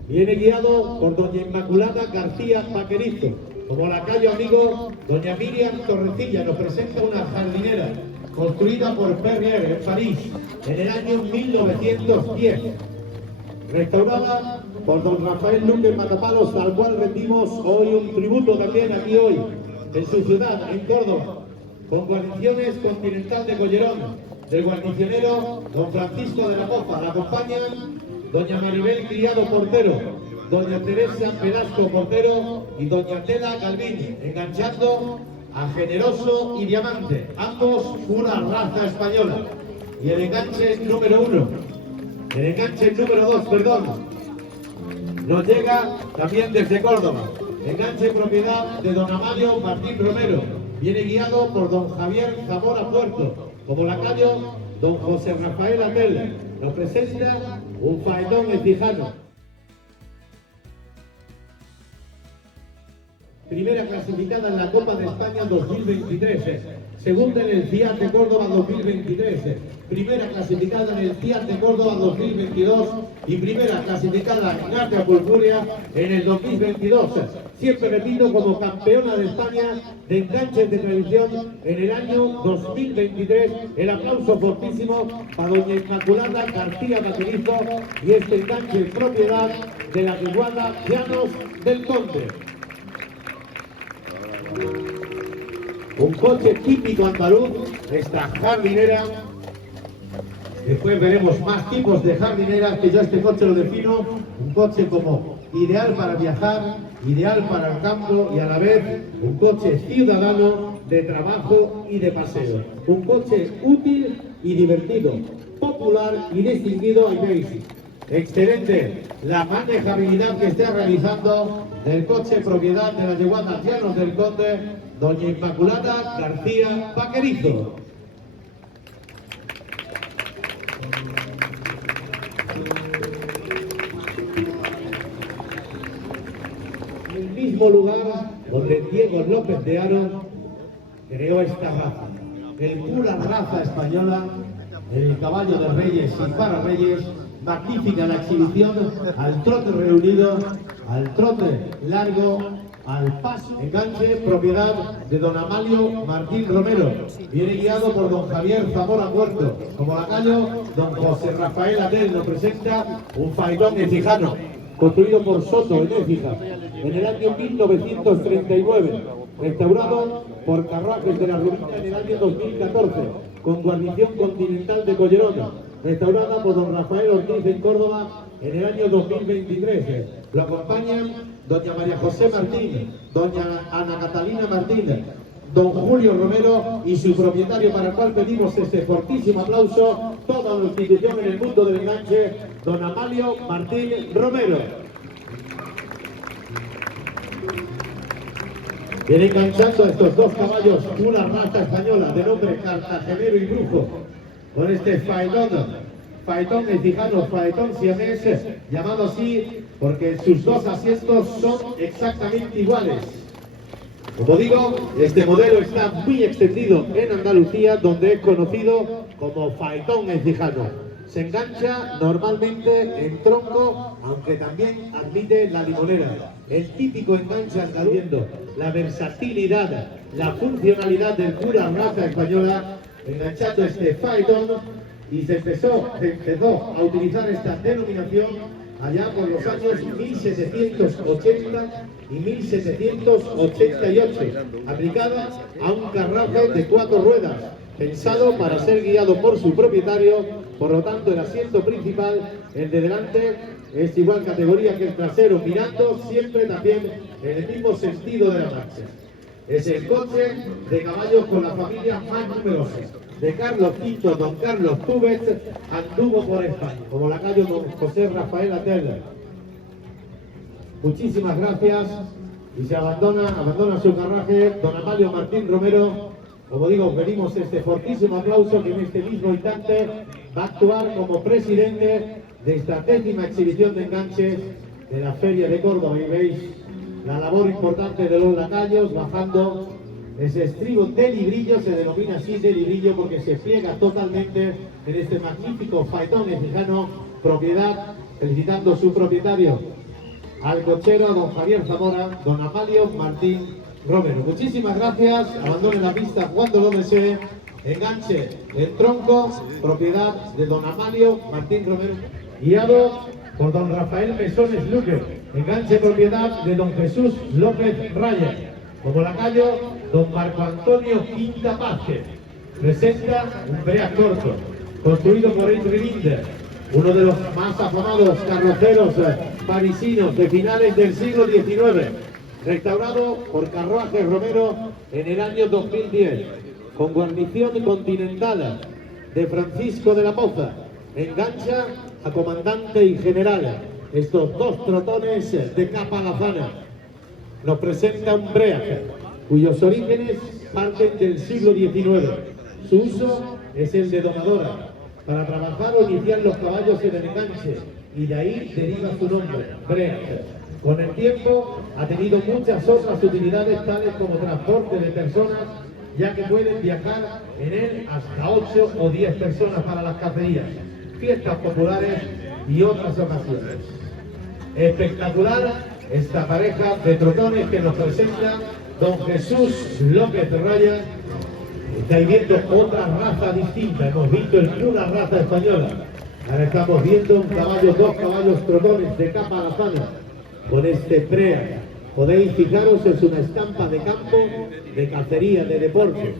Viene guiado por doña Inmaculada García Vaquerizo. Como lacayo amigo, doña Miriam Torrecilla nos presenta una jardinera construida por Perrier en París en el año 1910. Restaurada por don Rafael Luque Matapalos, al cual rendimos hoy un tributo también aquí hoy, en su ciudad, en Córdoba, con guarniciones Continental de Collerón, del guarnicionero don Francisco de la Poza. La acompañan doña Maribel Criado Portero, doña Teresa Velasco Portero y doña Tela Galvín, enganchando a Generoso y Diamante, ambos una raza española. Y el enganche número 1, el enganche número 2, perdón, nos llega también desde Córdoba. Enganche propiedad de don Amalio Martín Romero. Viene guiado por don Javier Zamora Puerto. Como lacayo, don José Rafael Atel. Nos presenta un faetón ecijano. Primera clasificada en la Copa de España 2023. Segunda en el Fiat de Córdoba 2023. Primera clasificada en el Fiat de Córdoba 2022. Y primera clasificada en Arte Pulpuria en el 2022. Siempre repito, como campeona de España de enganches de tradición en el año 2023. El aplauso fortísimo para doña Inmaculada García Vaquerizo y este enganche propiedad de la yeguada Llanos del Conde. Un coche típico andaluz, esta jardinera. Después veremos más tipos de jardineras, que yo este coche lo defino un coche como ideal para viajar, ideal para el campo, y a la vez un coche ciudadano de trabajo y de paseo. Un coche útil y divertido, popular y distinguido. Y veis, excelente la manejabilidad que está realizando el coche propiedad de la yeguada Llanos del Conde, doña Inmaculada García Vaquerizo. El mismo lugar donde Diego López de Haro creó esta raza, el pura raza española, el caballo de reyes y para reyes. Magnífica la exhibición, al trote reunido, al trote largo, al paso. Enganche propiedad de don Amalio Martín Romero. Viene guiado por don Javier Zamora Puerto. Como lacayo, don José Rafael Atel nos presenta un faetón ecijano, construido por Soto en Écija en el año 1939. Restaurado por Carruajes de la Rubina en el año 2014, con guarnición Continental de Collerón. Restaurada por don Rafael Ortiz en Córdoba en el año 2023. Lo acompañan doña María José Martín, doña Ana Catalina Martín, don Julio Romero y su propietario, para el cual pedimos este fortísimo aplauso, toda la institución en el mundo del enganche, don Amalio Martín Romero. Viene enganchando a estos dos caballos, una raza española de nombre Cartagenero y Brujo, con este faetón ecijano, faetón siamés, llamado así porque sus dos asientos son exactamente iguales. Como digo, este modelo está muy extendido en Andalucía, donde es conocido como faetón ecijano. se engancha normalmente en tronco, aunque también admite la limonera. El típico enganche andaluz, la versatilidad, la funcionalidad del pura raza española, enganchando este Phaeton, y se empezó a utilizar esta denominación allá por los años 1780 y 1788, aplicada a un carruaje de 4 ruedas, pensado para ser guiado por su propietario. Por lo tanto, el asiento principal, el de delante, es igual categoría que el trasero, mirando siempre también en el mismo sentido de la marcha. Es el coche de caballos con la familia más numerosa. De Carlos V, don Carlos Túbez, anduvo por España, como lacayo don José Rafael Atell. Muchísimas gracias, y se abandona su carruaje don Amalio Martín Romero. Como digo, pedimos este fortísimo aplauso, que en este mismo instante va a actuar como presidente de esta 10ª exhibición de enganches de la Feria de Córdoba. Y veis la labor importante de los lacayos bajando ese estribo de librillo, se denomina así de librillo porque se pliega totalmente en este magnífico Phaeton mexicano, propiedad, felicitando su propietario, al cochero don Javier Zamora, don Amalio Martín Romero. Muchísimas gracias, abandone la pista cuando lo desee. Enganche en tronco, propiedad de don Amalio Martín Romero, guiado por don Rafael Mesones Luque. Enganche propiedad de don Jesús López Raya. Como lacayo, don Marco Antonio Quinta Pázquez. Presenta un break corto, construido por Henry Linder, uno de los más afamados carroceros parisinos de finales del siglo XIX. Restaurado por Carruajes Romero en el año 2010, con guarnición continental de Francisco de la Poza. Engancha a comandante y general. Estos 2 trotones de capa lazana. Nos presenta un break cuyos orígenes parten del siglo XIX. Su uso es el de domadora, para trabajar o iniciar los caballos en el enganche, y de ahí deriva su nombre, break. Con el tiempo ha tenido muchas otras utilidades, tales como transporte de personas, ya que pueden viajar en él hasta 8 o 10 personas para las cacerías, fiestas populares y otras ocasiones. Espectacular esta pareja de trotones que nos presenta don Jesús López Raya. Estáis viendo otra raza distinta, hemos visto el pura raza española. Ahora estamos viendo un caballo, 2 caballos trotones de capa lazana, con este break. Podéis fijaros, es una estampa de campo, de cacería, de deporte.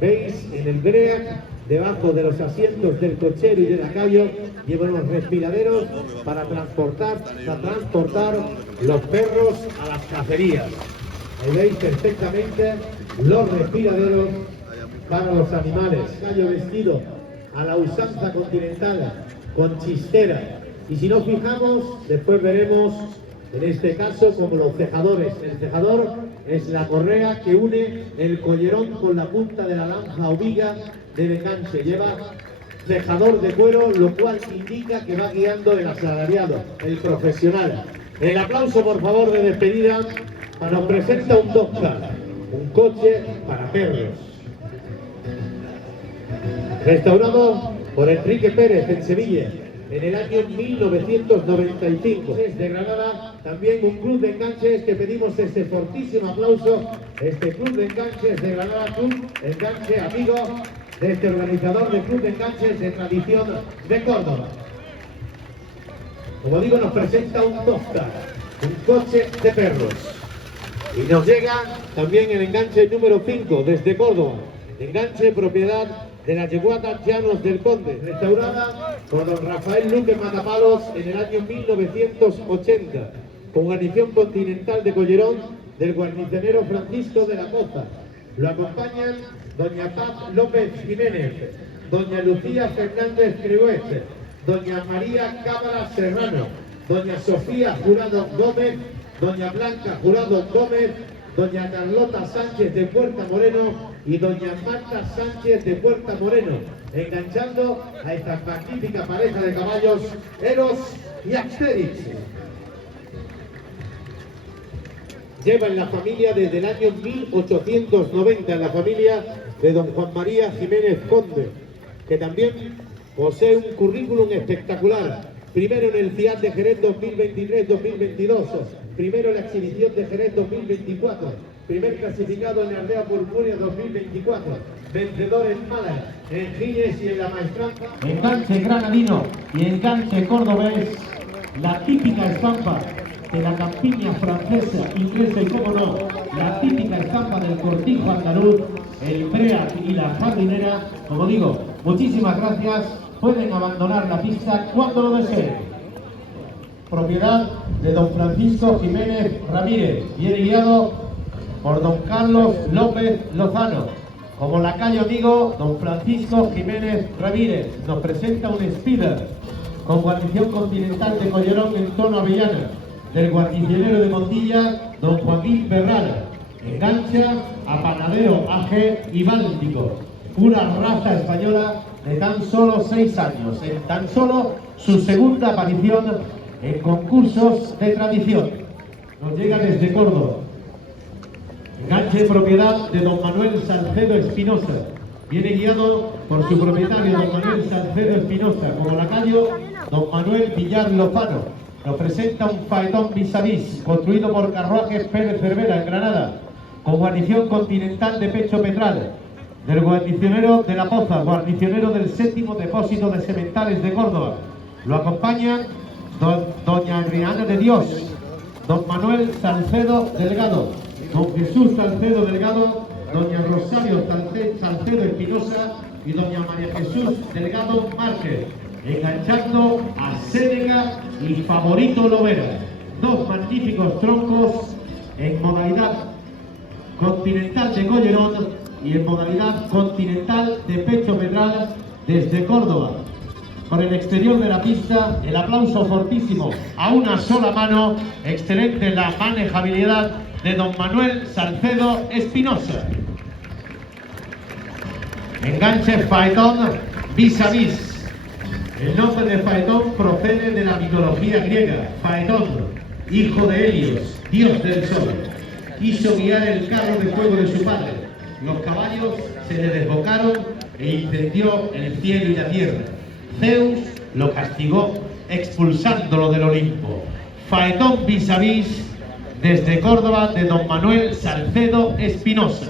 Veis en el break, debajo de los asientos del cochero y del lacayo, llevan unos respiraderos para transportar los perros a las cacerías. Ahí veis perfectamente los respiraderos para los animales. Caballo vestido a la usanza continental, con chistera. Y si nos fijamos, después veremos en este caso como los cejadores. El cejador es la correa que une el collerón con la punta de la lanza o viga del enganche. Lleva cejador de cuero, lo cual indica que va guiando el asalariado, el profesional. El aplauso, por favor, de despedida. Nos presenta un Dogcar, un coche para perros. Restaurado por Enrique Pérez en Sevilla en el año 1995. Es de Granada, también un club de enganches que pedimos este fortísimo aplauso. Este club de enganches de Granada, club enganche amigo de este organizador del club de enganches de tradición de Córdoba. Como digo, nos presenta un Dogcar, un coche de perros. Y nos llega también el enganche número 5 desde Córdoba. Enganche propiedad de la yeguada Llanos del Conde, restaurada por don Rafael Luque Matapalos en el año 1980, con guarnición continental de collerón del guarnicionero Francisco de la Poza. Lo acompañan doña Paz López Jiménez, doña Lucía Fernández Criuet, doña María Cámara Serrano, doña Sofía Jurado Gómez, doña Blanca Jurado Gómez, doña Carlota Sánchez de Puerta Moreno y doña Marta Sánchez de Puerta Moreno, enganchando a esta magnífica pareja de caballos, Eros y Asterix. Lleva en la familia desde el año 1890, en la familia de don Juan María Jiménez Conde, que también Posee un currículum espectacular. Primero en el FIAT de Jerez 2023-2022. Primero en la exhibición de Jerez 2024. Primer clasificado en Aldea Purpúrea 2024. Vencedor en Málaga, en Gines y en La Maestranza. Enganche granadino y enganche cordobés. La típica estampa de la campiña francesa, inglesa y, como no, la típica estampa del cortijo andaluz, el Preat y la jardinera. Como digo, muchísimas gracias. Pueden abandonar la pista cuando lo deseen. Propiedad de don Francisco Jiménez Ramírez, viene guiado por don Carlos López Lozano. Como lacayo amigo, don Francisco Jiménez Ramírez nos presenta un speeder con guarnición continental de Collerón en tono avellana, del guarnicionero de Montilla, don Joaquín Berral. Engancha a Panadero AG y Báltico, una raza española de tan solo 6 años, en tan solo su segunda aparición en concursos de tradición. Nos llega desde Córdoba. Enganche propiedad de don Manuel Salcedo Espinosa. Viene guiado por su propietario, don Manuel Salcedo Espinosa. Como lacayo, don Manuel Villar Lozano. Nos presenta un faetón vis a vis, construido por Carruajes Pérez Cervera en Granada, con guarnición continental de pecho petral, del guarnicionero de La Poza, guarnicionero del 7º depósito de sementales de Córdoba. Lo acompañan doña Adriana de Dios, don Manuel Salcedo Delgado, don Jesús Salcedo Delgado, doña Rosario Salcedo Espinosa y doña María Jesús Delgado Márquez, enganchando a Sénega y Favorito Lovera. Dos magníficos troncos en modalidad continental de Collerón y en modalidad continental de pecho petral desde Córdoba. Por el exterior de la pista, el aplauso fortísimo a una sola mano. Excelente la manejabilidad de don Manuel Salcedo Espinosa. Enganche faetón vis a vis. El nombre de faetón procede de la mitología griega. Faetón, hijo de Helios, dios del sol, quiso guiar el carro de fuego de su padre. Los caballos se le desbocaron e incendió el cielo y la tierra. Zeus lo castigó expulsándolo del Olimpo. Faetón vis a vis desde Córdoba de don Manuel Salcedo Espinosa.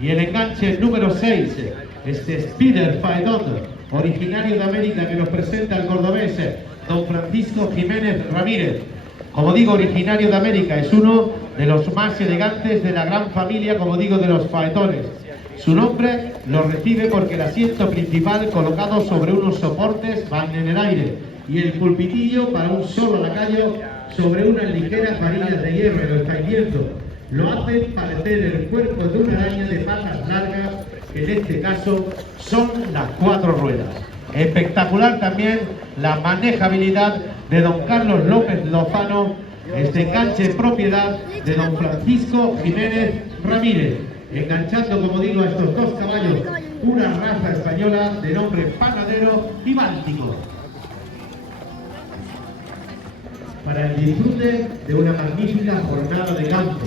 Y el enganche número 6, este Spider Faetón, originario de América, que nos presenta el cordobés don Francisco Jiménez Ramírez. Como digo, originario de América, es uno de los más elegantes de la gran familia, como digo, de los faetones. Su nombre lo recibe porque el asiento principal, colocado sobre unos soportes, va en el aire, y el pulpitillo para un solo lacayo sobre unas ligeras varillas de hierro. Lo estáis viendo. Lo hacen parecer el cuerpo de una araña de patas largas, que en este caso son las 4 ruedas. Espectacular también la manejabilidad de don Carlos López Lozano, este enganche propiedad de don Francisco Jiménez Ramírez, enganchando, como digo, a estos dos caballos, una raza española de nombre Panadero y Báltico, para el disfrute de una magnífica jornada de campo.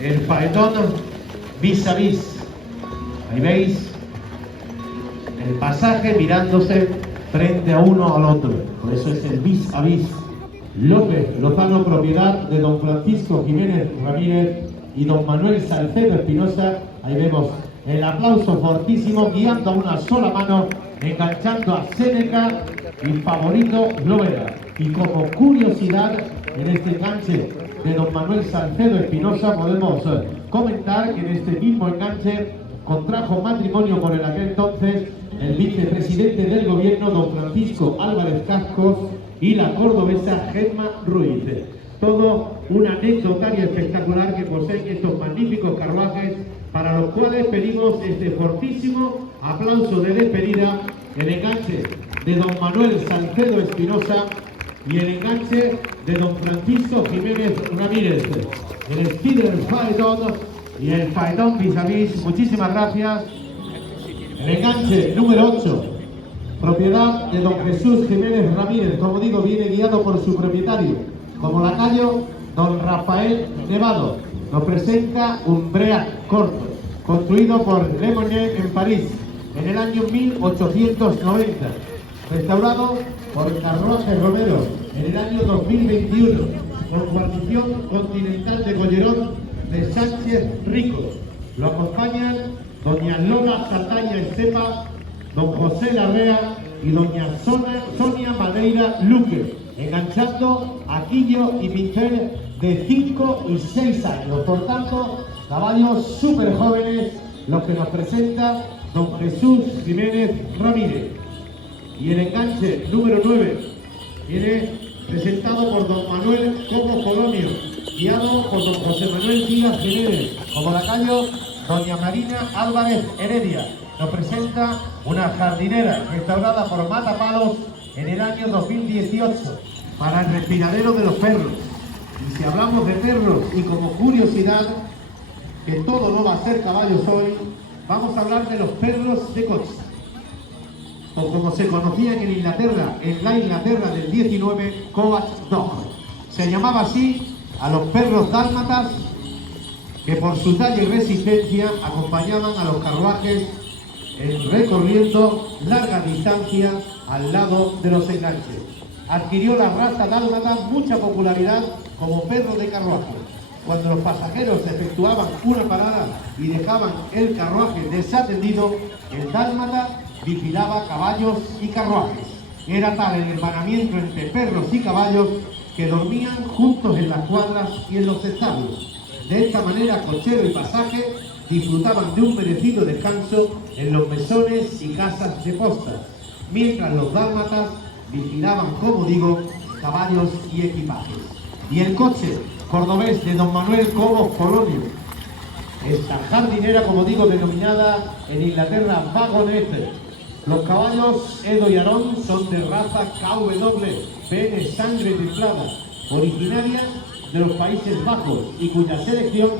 El faetón vis a vis, ahí veis el pasaje mirándose frente a uno al otro, por eso es el vis a vis. López Lozano, propiedad de don Francisco Jiménez Ramírez y don Manuel Salcedo Espinosa. Ahí vemos el aplauso fortísimo, guiando a una sola mano, enganchando a Séneca y Favorito Lovera. Y como curiosidad, en este enganche de don Manuel Salcedo Espinosa, podemos comentar que en este mismo enganche contrajo matrimonio por el aquel entonces el vicepresidente del gobierno, don Francisco Álvarez Cascos, y la cordobesa Gemma Ruiz. Todo un anecdotario espectacular que poseen estos magníficos carruajes, para los cuales pedimos este fortísimo aplauso de despedida. El enganche de don Manuel Salcedo Espinosa y el enganche de don Francisco Jiménez Ramírez. El Spider Faetón y el faetón vis a vis. Muchísimas gracias. El enganche número 8, propiedad de don Jesús Jiménez Ramírez, como digo, viene guiado por su propietario. Como lacayo, don Rafael Nevado. Nos presenta un Break corto, construido por Le Monnier en París en el año 1890. restaurado por Carruaje Romero en el año 2021, con guarnición continental de Collerón de Sánchez Rico. Lo acompañan doña Lola Sataña Estepa, don José Larrea y doña Sonia Madeira Luque, enganchando a Quillo y Pincel de 5 y 6 años. Por tanto, caballos súper jóvenes los que nos presenta don Jesús Jiménez Ramírez. Y el enganche número 9 viene presentado por don Manuel Como Polonio, guiado por don José Manuel Díaz Jiménez. Como lacayo, doña Marina Álvarez Heredia. Nos presenta una jardinera restaurada por Matapalos en el año 2018 para el respiradero de los perros. Y si hablamos de perros y como curiosidad, que todo no va a ser caballos hoy, vamos a hablar de los perros de coche. O como se conocían en Inglaterra, en la Inglaterra del 19, Coach Dog. Se llamaba así a los perros dálmatas que por su talla y resistencia acompañaban a los carruajes recorriendo larga distancia al lado de los enganches. Adquirió la raza dálmata mucha popularidad como perro de carruaje. Cuando los pasajeros efectuaban una parada y dejaban el carruaje desatendido, el dálmata vigilaba caballos y carruajes. Era tal el hermanamiento entre perros y caballos que dormían juntos en las cuadras y en los establos. De esta manera, cochero y pasaje disfrutaban de un merecido descanso en los mesones y casas de postas, mientras los dálmatas vigilaban, como digo, caballos y equipajes. Y el coche cordobés de don Manuel Como Polonio, esta jardinera, como digo, denominada en Inglaterra Vagonette. Los caballos Edo y Arón son de raza KW, de sangre templada, originaria de los Países Bajos y cuya selección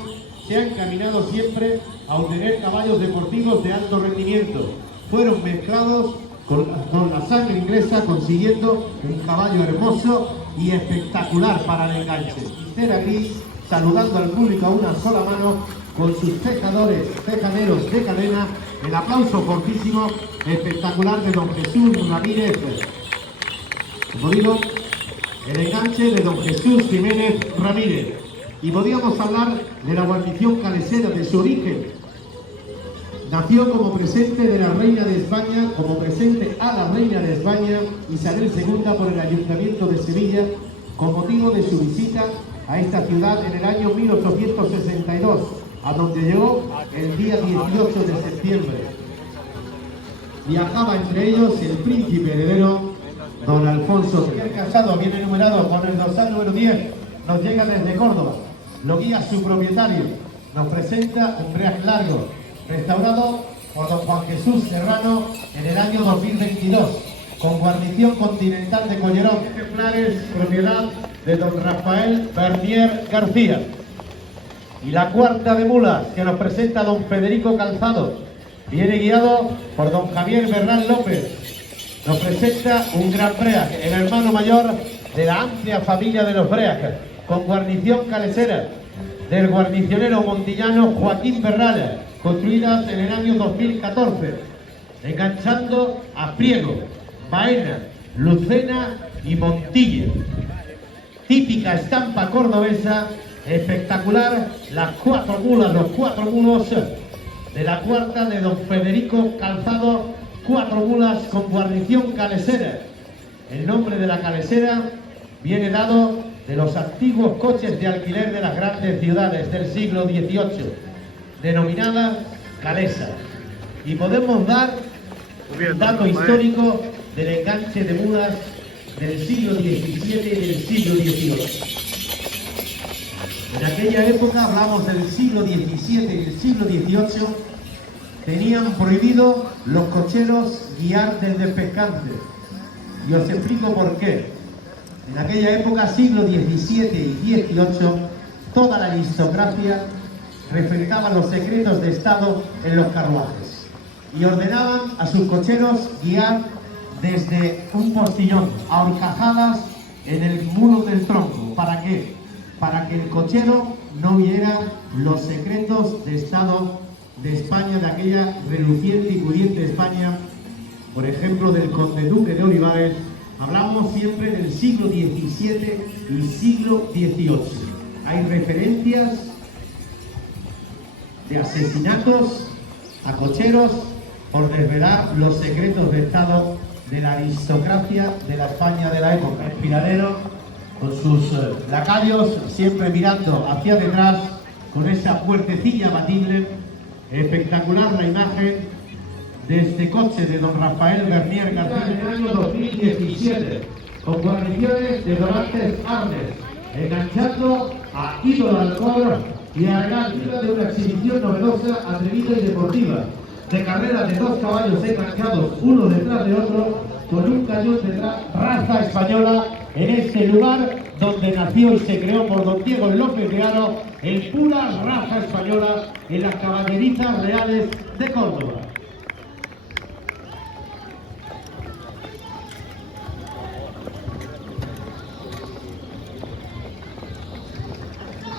se ha encaminado siempre a obtener caballos deportivos de alto rendimiento. Fueron mezclados con la sangre inglesa, consiguiendo un caballo hermoso y espectacular para el enganche. Cera gris, saludando al público a una sola mano, con sus tejaderos de cadena. El aplauso fortísimo, espectacular de don Jesús Ramírez. Como digo, el enganche de don Jesús Jiménez Ramírez. Y podríamos hablar de la guarnición calesera, de su origen. Nació como presente de la Reina de España, como presente a la Reina de España Isabel II por el Ayuntamiento de Sevilla, con motivo de su visita a esta ciudad en el año 1862, a donde llegó el día 18 de septiembre. Viajaba entre ellos el príncipe heredero, don Alfonso. El casado, bien enumerado con el dorsal número 10, nos llega desde Córdoba. Lo guía su propietario. Nos presenta un real largo, restaurado por don Juan Jesús Serrano en el año 2022, con guarnición continental de Collerón. Ejemplares, propiedad de don Rafael Bernier García. Y la cuarta de mulas que nos presenta don Federico Calzado, viene guiado por don Javier Bernal López. Nos presenta un gran break, el hermano mayor de la amplia familia de los break, con guarnición calesera del guarnicionero montillano Joaquín Berral, construidas en el año 2014, enganchando a Priego, Baena, Lucena y Montilla. Típica estampa cordobesa, espectacular, las cuatro mulas, los cuatro mulos de la cuarta de don Federico Calzado, cuatro mulas con guarnición calesera. El nombre de la calesera viene dado de los antiguos coches de alquiler de las grandes ciudades del siglo XVIII, denominadas calesas. Y podemos dar un dato histórico del enganche de mulas del siglo XVII y del siglo XVIII. En aquella época, hablamos del siglo XVII y del siglo XVIII, tenían prohibido los cocheros guiar desde pescantes. Y os explico por qué. En aquella época, siglo XVII y XVIII, toda la aristocracia respetaba los secretos de Estado en los carruajes y ordenaban a sus cocheros guiar desde un postillón, a horcajadas en el mulo del tronco. ¿Para qué? Para que el cochero no viera los secretos de Estado de España, de aquella reluciente y pudiente España por ejemplo del Conde Duque de Olivares, hablamos siempre del siglo XVII y siglo XVIII. Hay referencias de asesinatos a cocheros por desvelar los secretos de Estado de la aristocracia de la España de la época. El piradero, con sus lacayos, siempre mirando hacia detrás, con esa puertecilla abatible. Espectacular la imagen de este coche de don Rafael Bernier García en el año 2017, con guarniciones de Dorantes Arnes, enganchando a ídolo alcohol y a la altura de una exhibición novedosa, atrevida y deportiva, de carrera de 2 caballos enganchados uno detrás de otro, con un cañón detrás, raza española, en este lugar donde nació y se creó por don Diego López de Haro, en pura raza española, en las caballerizas reales de Córdoba.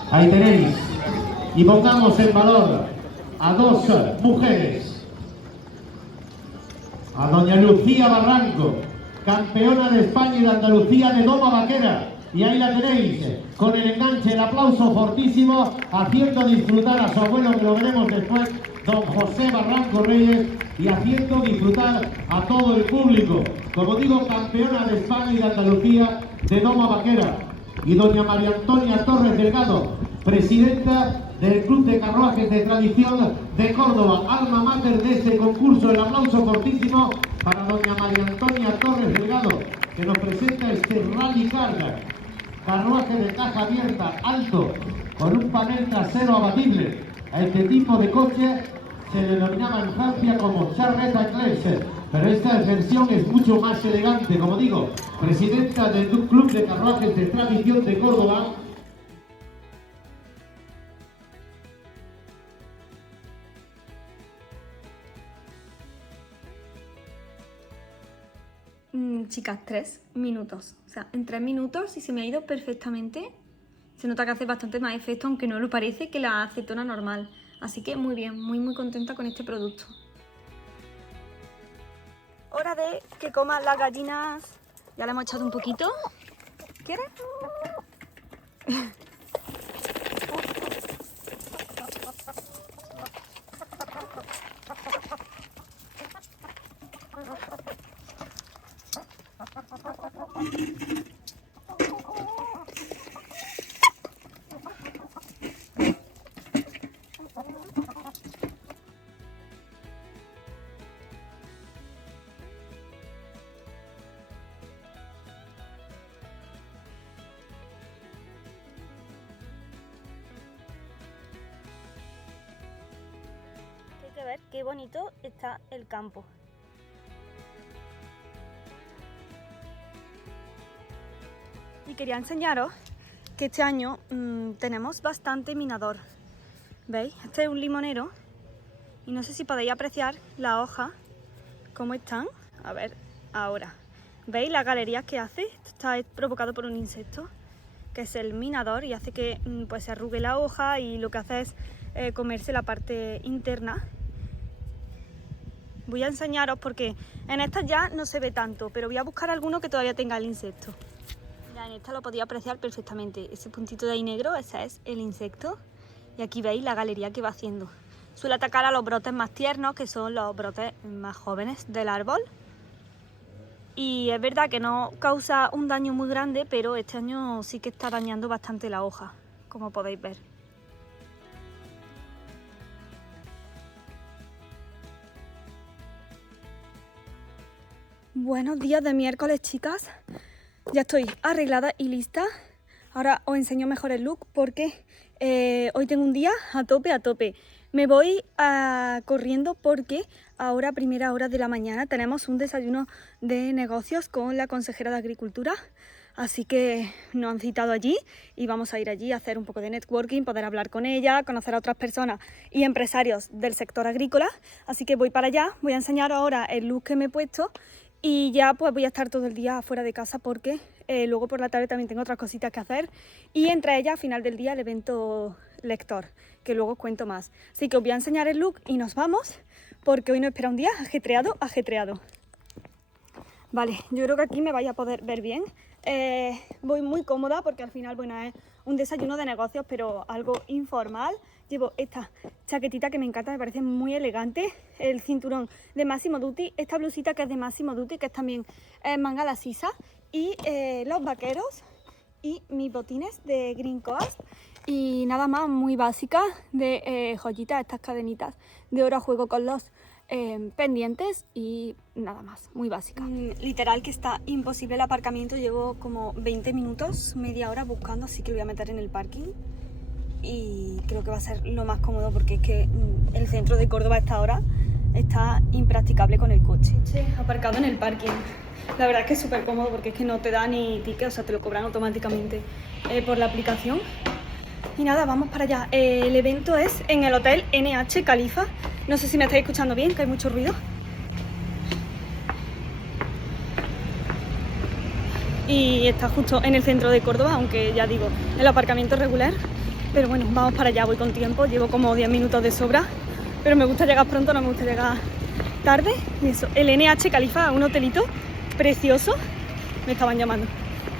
Ahí tenéis, y pongamos en valor a 2 mujeres, a doña Lucía Barranco, campeona de España y de Andalucía de doma vaquera, y ahí la tenéis, con el enganche, el aplauso fortísimo, haciendo disfrutar a su abuelo, que lo veremos después, don José Barranco Reyes, y haciendo disfrutar a todo el público, como digo, campeona de España y de Andalucía de doma vaquera. Y doña María Antonia Torres Delgado, presidenta del Club de Carruajes de Tradición de Córdoba, alma mater de este concurso. El aplauso fortísimo para doña María Antonia Torres Delgado, que nos presenta este Rally Carga, carruaje de caja abierta, alto, con un panel trasero abatible. A este tipo de coche se denominaba en Francia como charrette anglaise, pero esta versión es mucho más elegante. Como digo, presidenta del Club de Carruajes de Tradición de Córdoba. Chicas, 3 minutos. O sea, en 3 minutos y se me ha ido perfectamente. Se nota que hace bastante más efecto, aunque no lo parece, que la acetona normal. Así que muy bien, muy contenta con este producto. Hora de que coman las gallinas. Ya le hemos echado un poquito. ¿Quieres? Hay que ver qué bonito está el campo. Y quería enseñaros que este año tenemos bastante minador. ¿Veis? Este es un limonero y no sé si podéis apreciar las hojas, cómo están. A ver, ahora. ¿Veis las galerías que hace? Esto está provocado por un insecto, que es el minador, y hace que pues, se arrugue la hoja, y lo que hace es comerse la parte interna. Voy a enseñaros porque en estas ya no se ve tanto, pero voy a buscar alguno que todavía tenga el insecto. Ya en esta lo podía apreciar perfectamente. Ese puntito de ahí negro, ese es el insecto. Y aquí veis la galería que va haciendo. Suele atacar a los brotes más tiernos, que son los brotes más jóvenes del árbol. Y es verdad que no causa un daño muy grande, pero este año sí que está dañando bastante la hoja, como podéis ver. Buenos días de miércoles, chicas. Ya estoy arreglada y lista. Ahora os enseño mejor el look porque hoy tengo un día a tope. Me voy corriendo porque ahora a primera hora de la mañana tenemos un desayuno de negocios con la consejera de Agricultura. Así que nos han citado allí y vamos a ir allí a hacer un poco de networking, poder hablar con ella, conocer a otras personas y empresarios del sector agrícola. Así que voy para allá, voy a enseñar ahora el look que me he puesto. Y ya pues voy a estar todo el día fuera de casa porque luego por la tarde también tengo otras cositas que hacer. Y entre ellas, al final del día, el evento lector, que luego os cuento más. Así que os voy a enseñar el look y nos vamos, porque hoy nos espera un día ajetreado. Vale, yo creo que aquí me vais a poder ver bien. Voy muy cómoda porque al final, bueno, es un desayuno de negocios, pero algo informal. Llevo esta chaquetita que me encanta, me parece muy elegante. El cinturón de Massimo Dutti, esta blusita que es de Massimo Dutti, que es también manga la sisa. Y los vaqueros y mis botines de Green Coast. Y nada más, muy básica, de joyitas, estas cadenitas de oro a juego con los pendientes y nada más, muy básica. Literal que está imposible el aparcamiento, llevo como 20 minutos, media hora buscando, así que lo voy a meter en el parking y creo que va a ser lo más cómodo porque es que el centro de Córdoba a esta hora está impracticable con el coche. Aparcado en el parking. La verdad es que es súper cómodo porque es que no te da ni ticket, o sea, te lo cobran automáticamente por la aplicación. Y nada, vamos para allá. El evento es en el Hotel NH Califa. No sé si me estáis escuchando bien, que hay mucho ruido. Y está justo en el centro de Córdoba, aunque ya digo, el aparcamiento es regular. Pero bueno, vamos para allá, voy con tiempo, llevo como 10 minutos de sobra. Pero me gusta llegar pronto, no me gusta llegar tarde. Y eso, el NH Califa, un hotelito precioso. Me estaban llamando.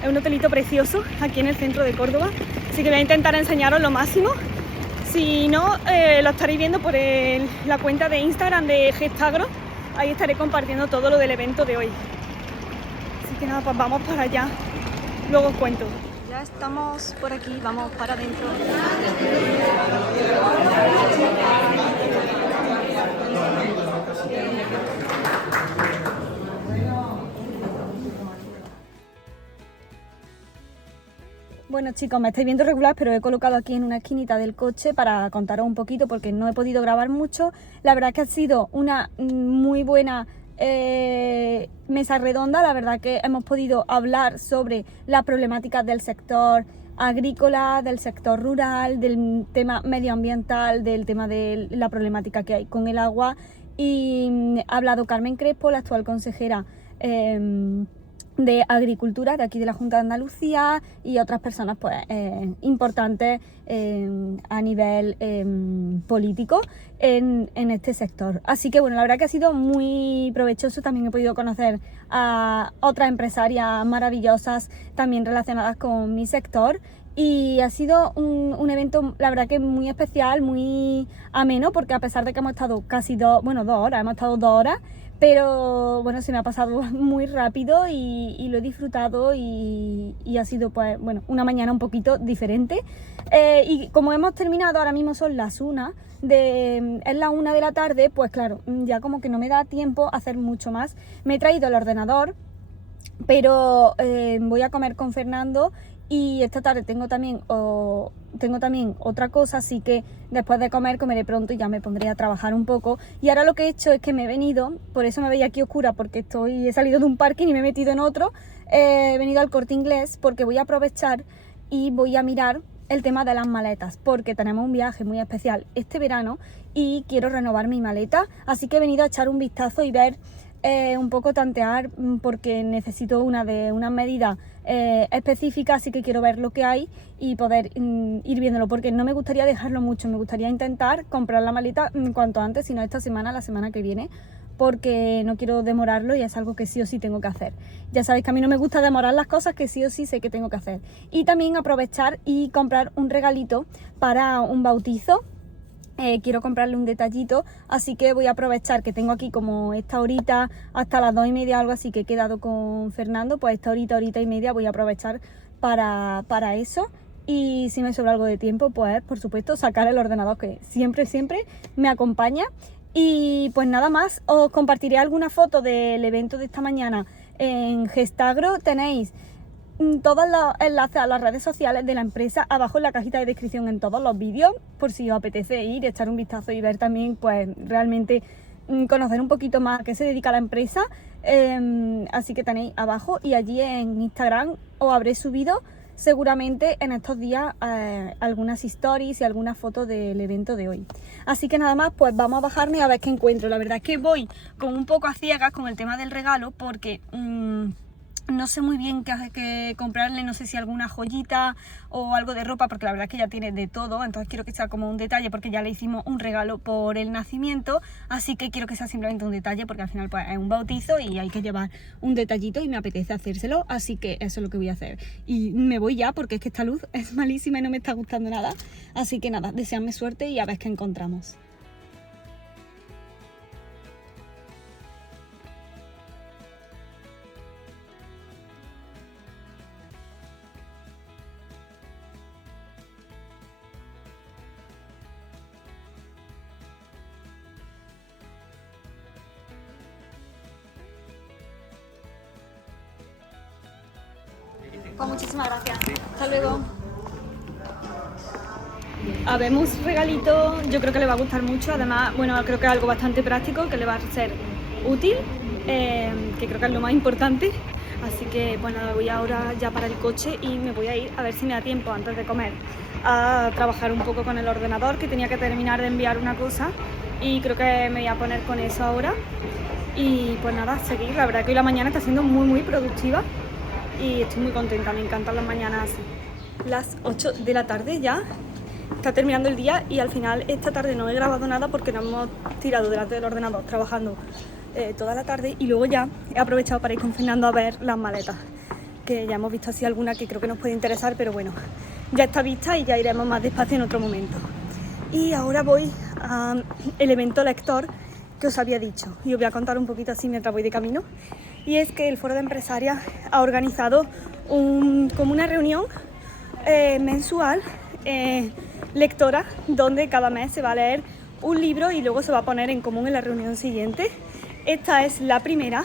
Es un hotelito precioso aquí en el centro de Córdoba. Así que voy a intentar enseñaros lo máximo. Si no, lo estaréis viendo por la cuenta de Instagram de Gestagro. Ahí estaré compartiendo todo lo del evento de hoy. Así que nada, pues vamos para allá. Luego os cuento. Ya estamos por aquí, vamos para adentro. Bueno chicos, me estáis viendo regular, pero he colocado aquí en una esquinita del coche para contaros un poquito porque no he podido grabar mucho. La verdad que ha sido una muy buena mesa redonda, la verdad que hemos podido hablar sobre las problemáticas del sector agrícola, del sector rural, del tema medioambiental, del tema de la problemática que hay con el agua y ha hablado Carmen Crespo, la actual consejera de Agricultura de aquí de la Junta de Andalucía y otras personas pues importantes a nivel político en este sector. Así que bueno, la verdad que ha sido muy provechoso. También he podido conocer a otras empresarias maravillosas también relacionadas con mi sector y ha sido un evento, la verdad que muy especial, muy ameno, porque a pesar de que hemos estado casi 2 horas, hemos estado 2 horas, pero bueno, se me ha pasado muy rápido y lo he disfrutado y ha sido pues bueno, una mañana un poquito diferente. Y como hemos terminado, ahora mismo son las 1, es la 1 de la tarde, pues claro, ya como que no me da tiempo a hacer mucho más. Me he traído el ordenador, pero voy a comer con Fernando y esta tarde tengo también otra cosa, así que después de comer comeré pronto y ya me pondré a trabajar un poco. Y ahora lo que he hecho es que me he venido, por eso me veía aquí oscura, porque he salido de un parking y me he metido en otro. He venido al Corte Inglés porque voy a aprovechar y voy a mirar el tema de las maletas, porque tenemos un viaje muy especial este verano y quiero renovar mi maleta, así que he venido a echar un vistazo y ver un poco, tantear, porque necesito unas medidas específicas, así que quiero ver lo que hay y poder ir viéndolo, porque no me gustaría dejarlo mucho, me gustaría intentar comprar la maleta cuanto antes, si no esta semana, la semana que viene, porque no quiero demorarlo y es algo que sí o sí tengo que hacer. Ya sabéis que a mí no me gusta demorar las cosas que sí o sí sé que tengo que hacer. Y también aprovechar y comprar un regalito para un bautizo. Quiero comprarle un detallito, así que voy a aprovechar que tengo aquí como esta horita hasta las 2:30 o algo así, que he quedado con Fernando, pues esta horita y media voy a aprovechar para eso. Y si me sobra algo de tiempo, pues por supuesto sacar el ordenador, que siempre me acompaña. Y pues nada más, os compartiré alguna foto del evento de esta mañana en Gestagro. Tenéis todos los enlaces a las redes sociales de la empresa abajo en la cajita de descripción en todos los vídeos, por si os apetece ir, echar un vistazo y ver también pues realmente conocer un poquito más a qué se dedica la empresa. Así que tenéis abajo, y allí en Instagram os habré subido seguramente en estos días algunas stories y algunas fotos del evento de hoy. Así que nada más, pues vamos a bajarme a ver qué encuentro. La verdad es que voy con un poco a ciegas con el tema del regalo, porque No sé muy bien qué comprarle, no sé si alguna joyita o algo de ropa, porque la verdad es que ya tiene de todo, entonces quiero que sea como un detalle, porque ya le hicimos un regalo por el nacimiento, así que quiero que sea simplemente un detalle, porque al final pues, es un bautizo y hay que llevar un detallito y me apetece hacérselo, así que eso es lo que voy a hacer. Y me voy ya, porque es que esta luz es malísima y no me está gustando nada, así que nada, deseadme suerte y a ver qué encontramos. Pues muchísimas gracias. Hasta luego. Habemos regalito, yo creo que le va a gustar mucho, además, bueno, creo que es algo bastante práctico, que le va a ser útil, que creo que es lo más importante. Así que, bueno, voy ahora ya para el coche y me voy a ir a ver si me da tiempo antes de comer a trabajar un poco con el ordenador, que tenía que terminar de enviar una cosa y creo que me voy a poner con eso ahora. Y pues nada, seguir, la verdad que hoy la mañana está siendo muy productiva y estoy muy contenta, me encantan las mañanas así. Las 8 de la tarde ya, está terminando el día y al final esta tarde no he grabado nada porque nos hemos tirado delante del ordenador trabajando toda la tarde y luego ya he aprovechado para ir con Fernando a ver las maletas, que ya hemos visto así alguna que creo que nos puede interesar, pero bueno, ya está vista y ya iremos más despacio en otro momento. Y ahora voy al evento lector que os había dicho y os voy a contar un poquito así mientras voy de camino. Y es que el Foro de Empresarias ha organizado como una reunión mensual lectora, donde cada mes se va a leer un libro y luego se va a poner en común en la reunión siguiente. Esta es la primera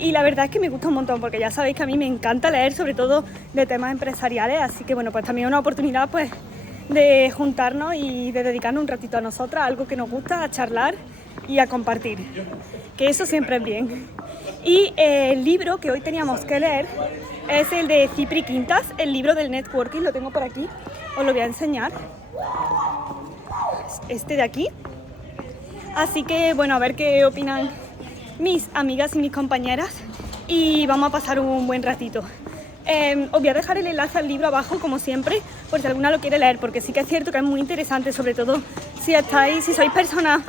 y la verdad es que me gusta un montón, porque ya sabéis que a mí me encanta leer, sobre todo de temas empresariales, así que bueno, pues también es una oportunidad pues de juntarnos y de dedicarnos un ratito a nosotras, algo que nos gusta, a charlar y a compartir, que eso siempre es bien. Y el libro que hoy teníamos que leer es el de Cipri Quintas, el libro del networking, lo tengo por aquí, os lo voy a enseñar, este de aquí. Así que bueno, a ver qué opinan mis amigas y mis compañeras y vamos a pasar un buen ratito. Os voy a dejar el enlace al libro abajo, como siempre, por si alguna lo quiere leer, porque sí que es cierto que es muy interesante, sobre todo si sois personas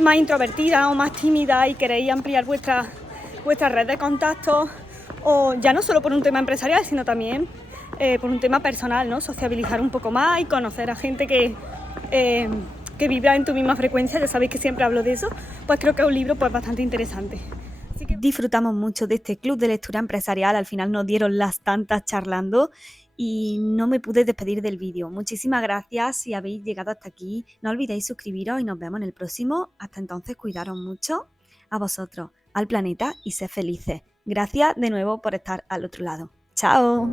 más introvertidas o más tímidas y queréis ampliar vuestra red de contactos, o ya no solo por un tema empresarial, sino también por un tema personal, ¿no? Sociabilizar un poco más y conocer a gente que vibra en tu misma frecuencia, ya sabéis que siempre hablo de eso, pues creo que es un libro pues bastante interesante. Así que disfrutamos mucho de este club de lectura empresarial, al final nos dieron las tantas charlando y no me pude despedir del vídeo. Muchísimas gracias si habéis llegado hasta aquí, no olvidéis suscribiros y nos vemos en el próximo. Hasta entonces, cuidaros mucho, a vosotros, al planeta y sed felices. Gracias de nuevo por estar al otro lado. ¡Chao!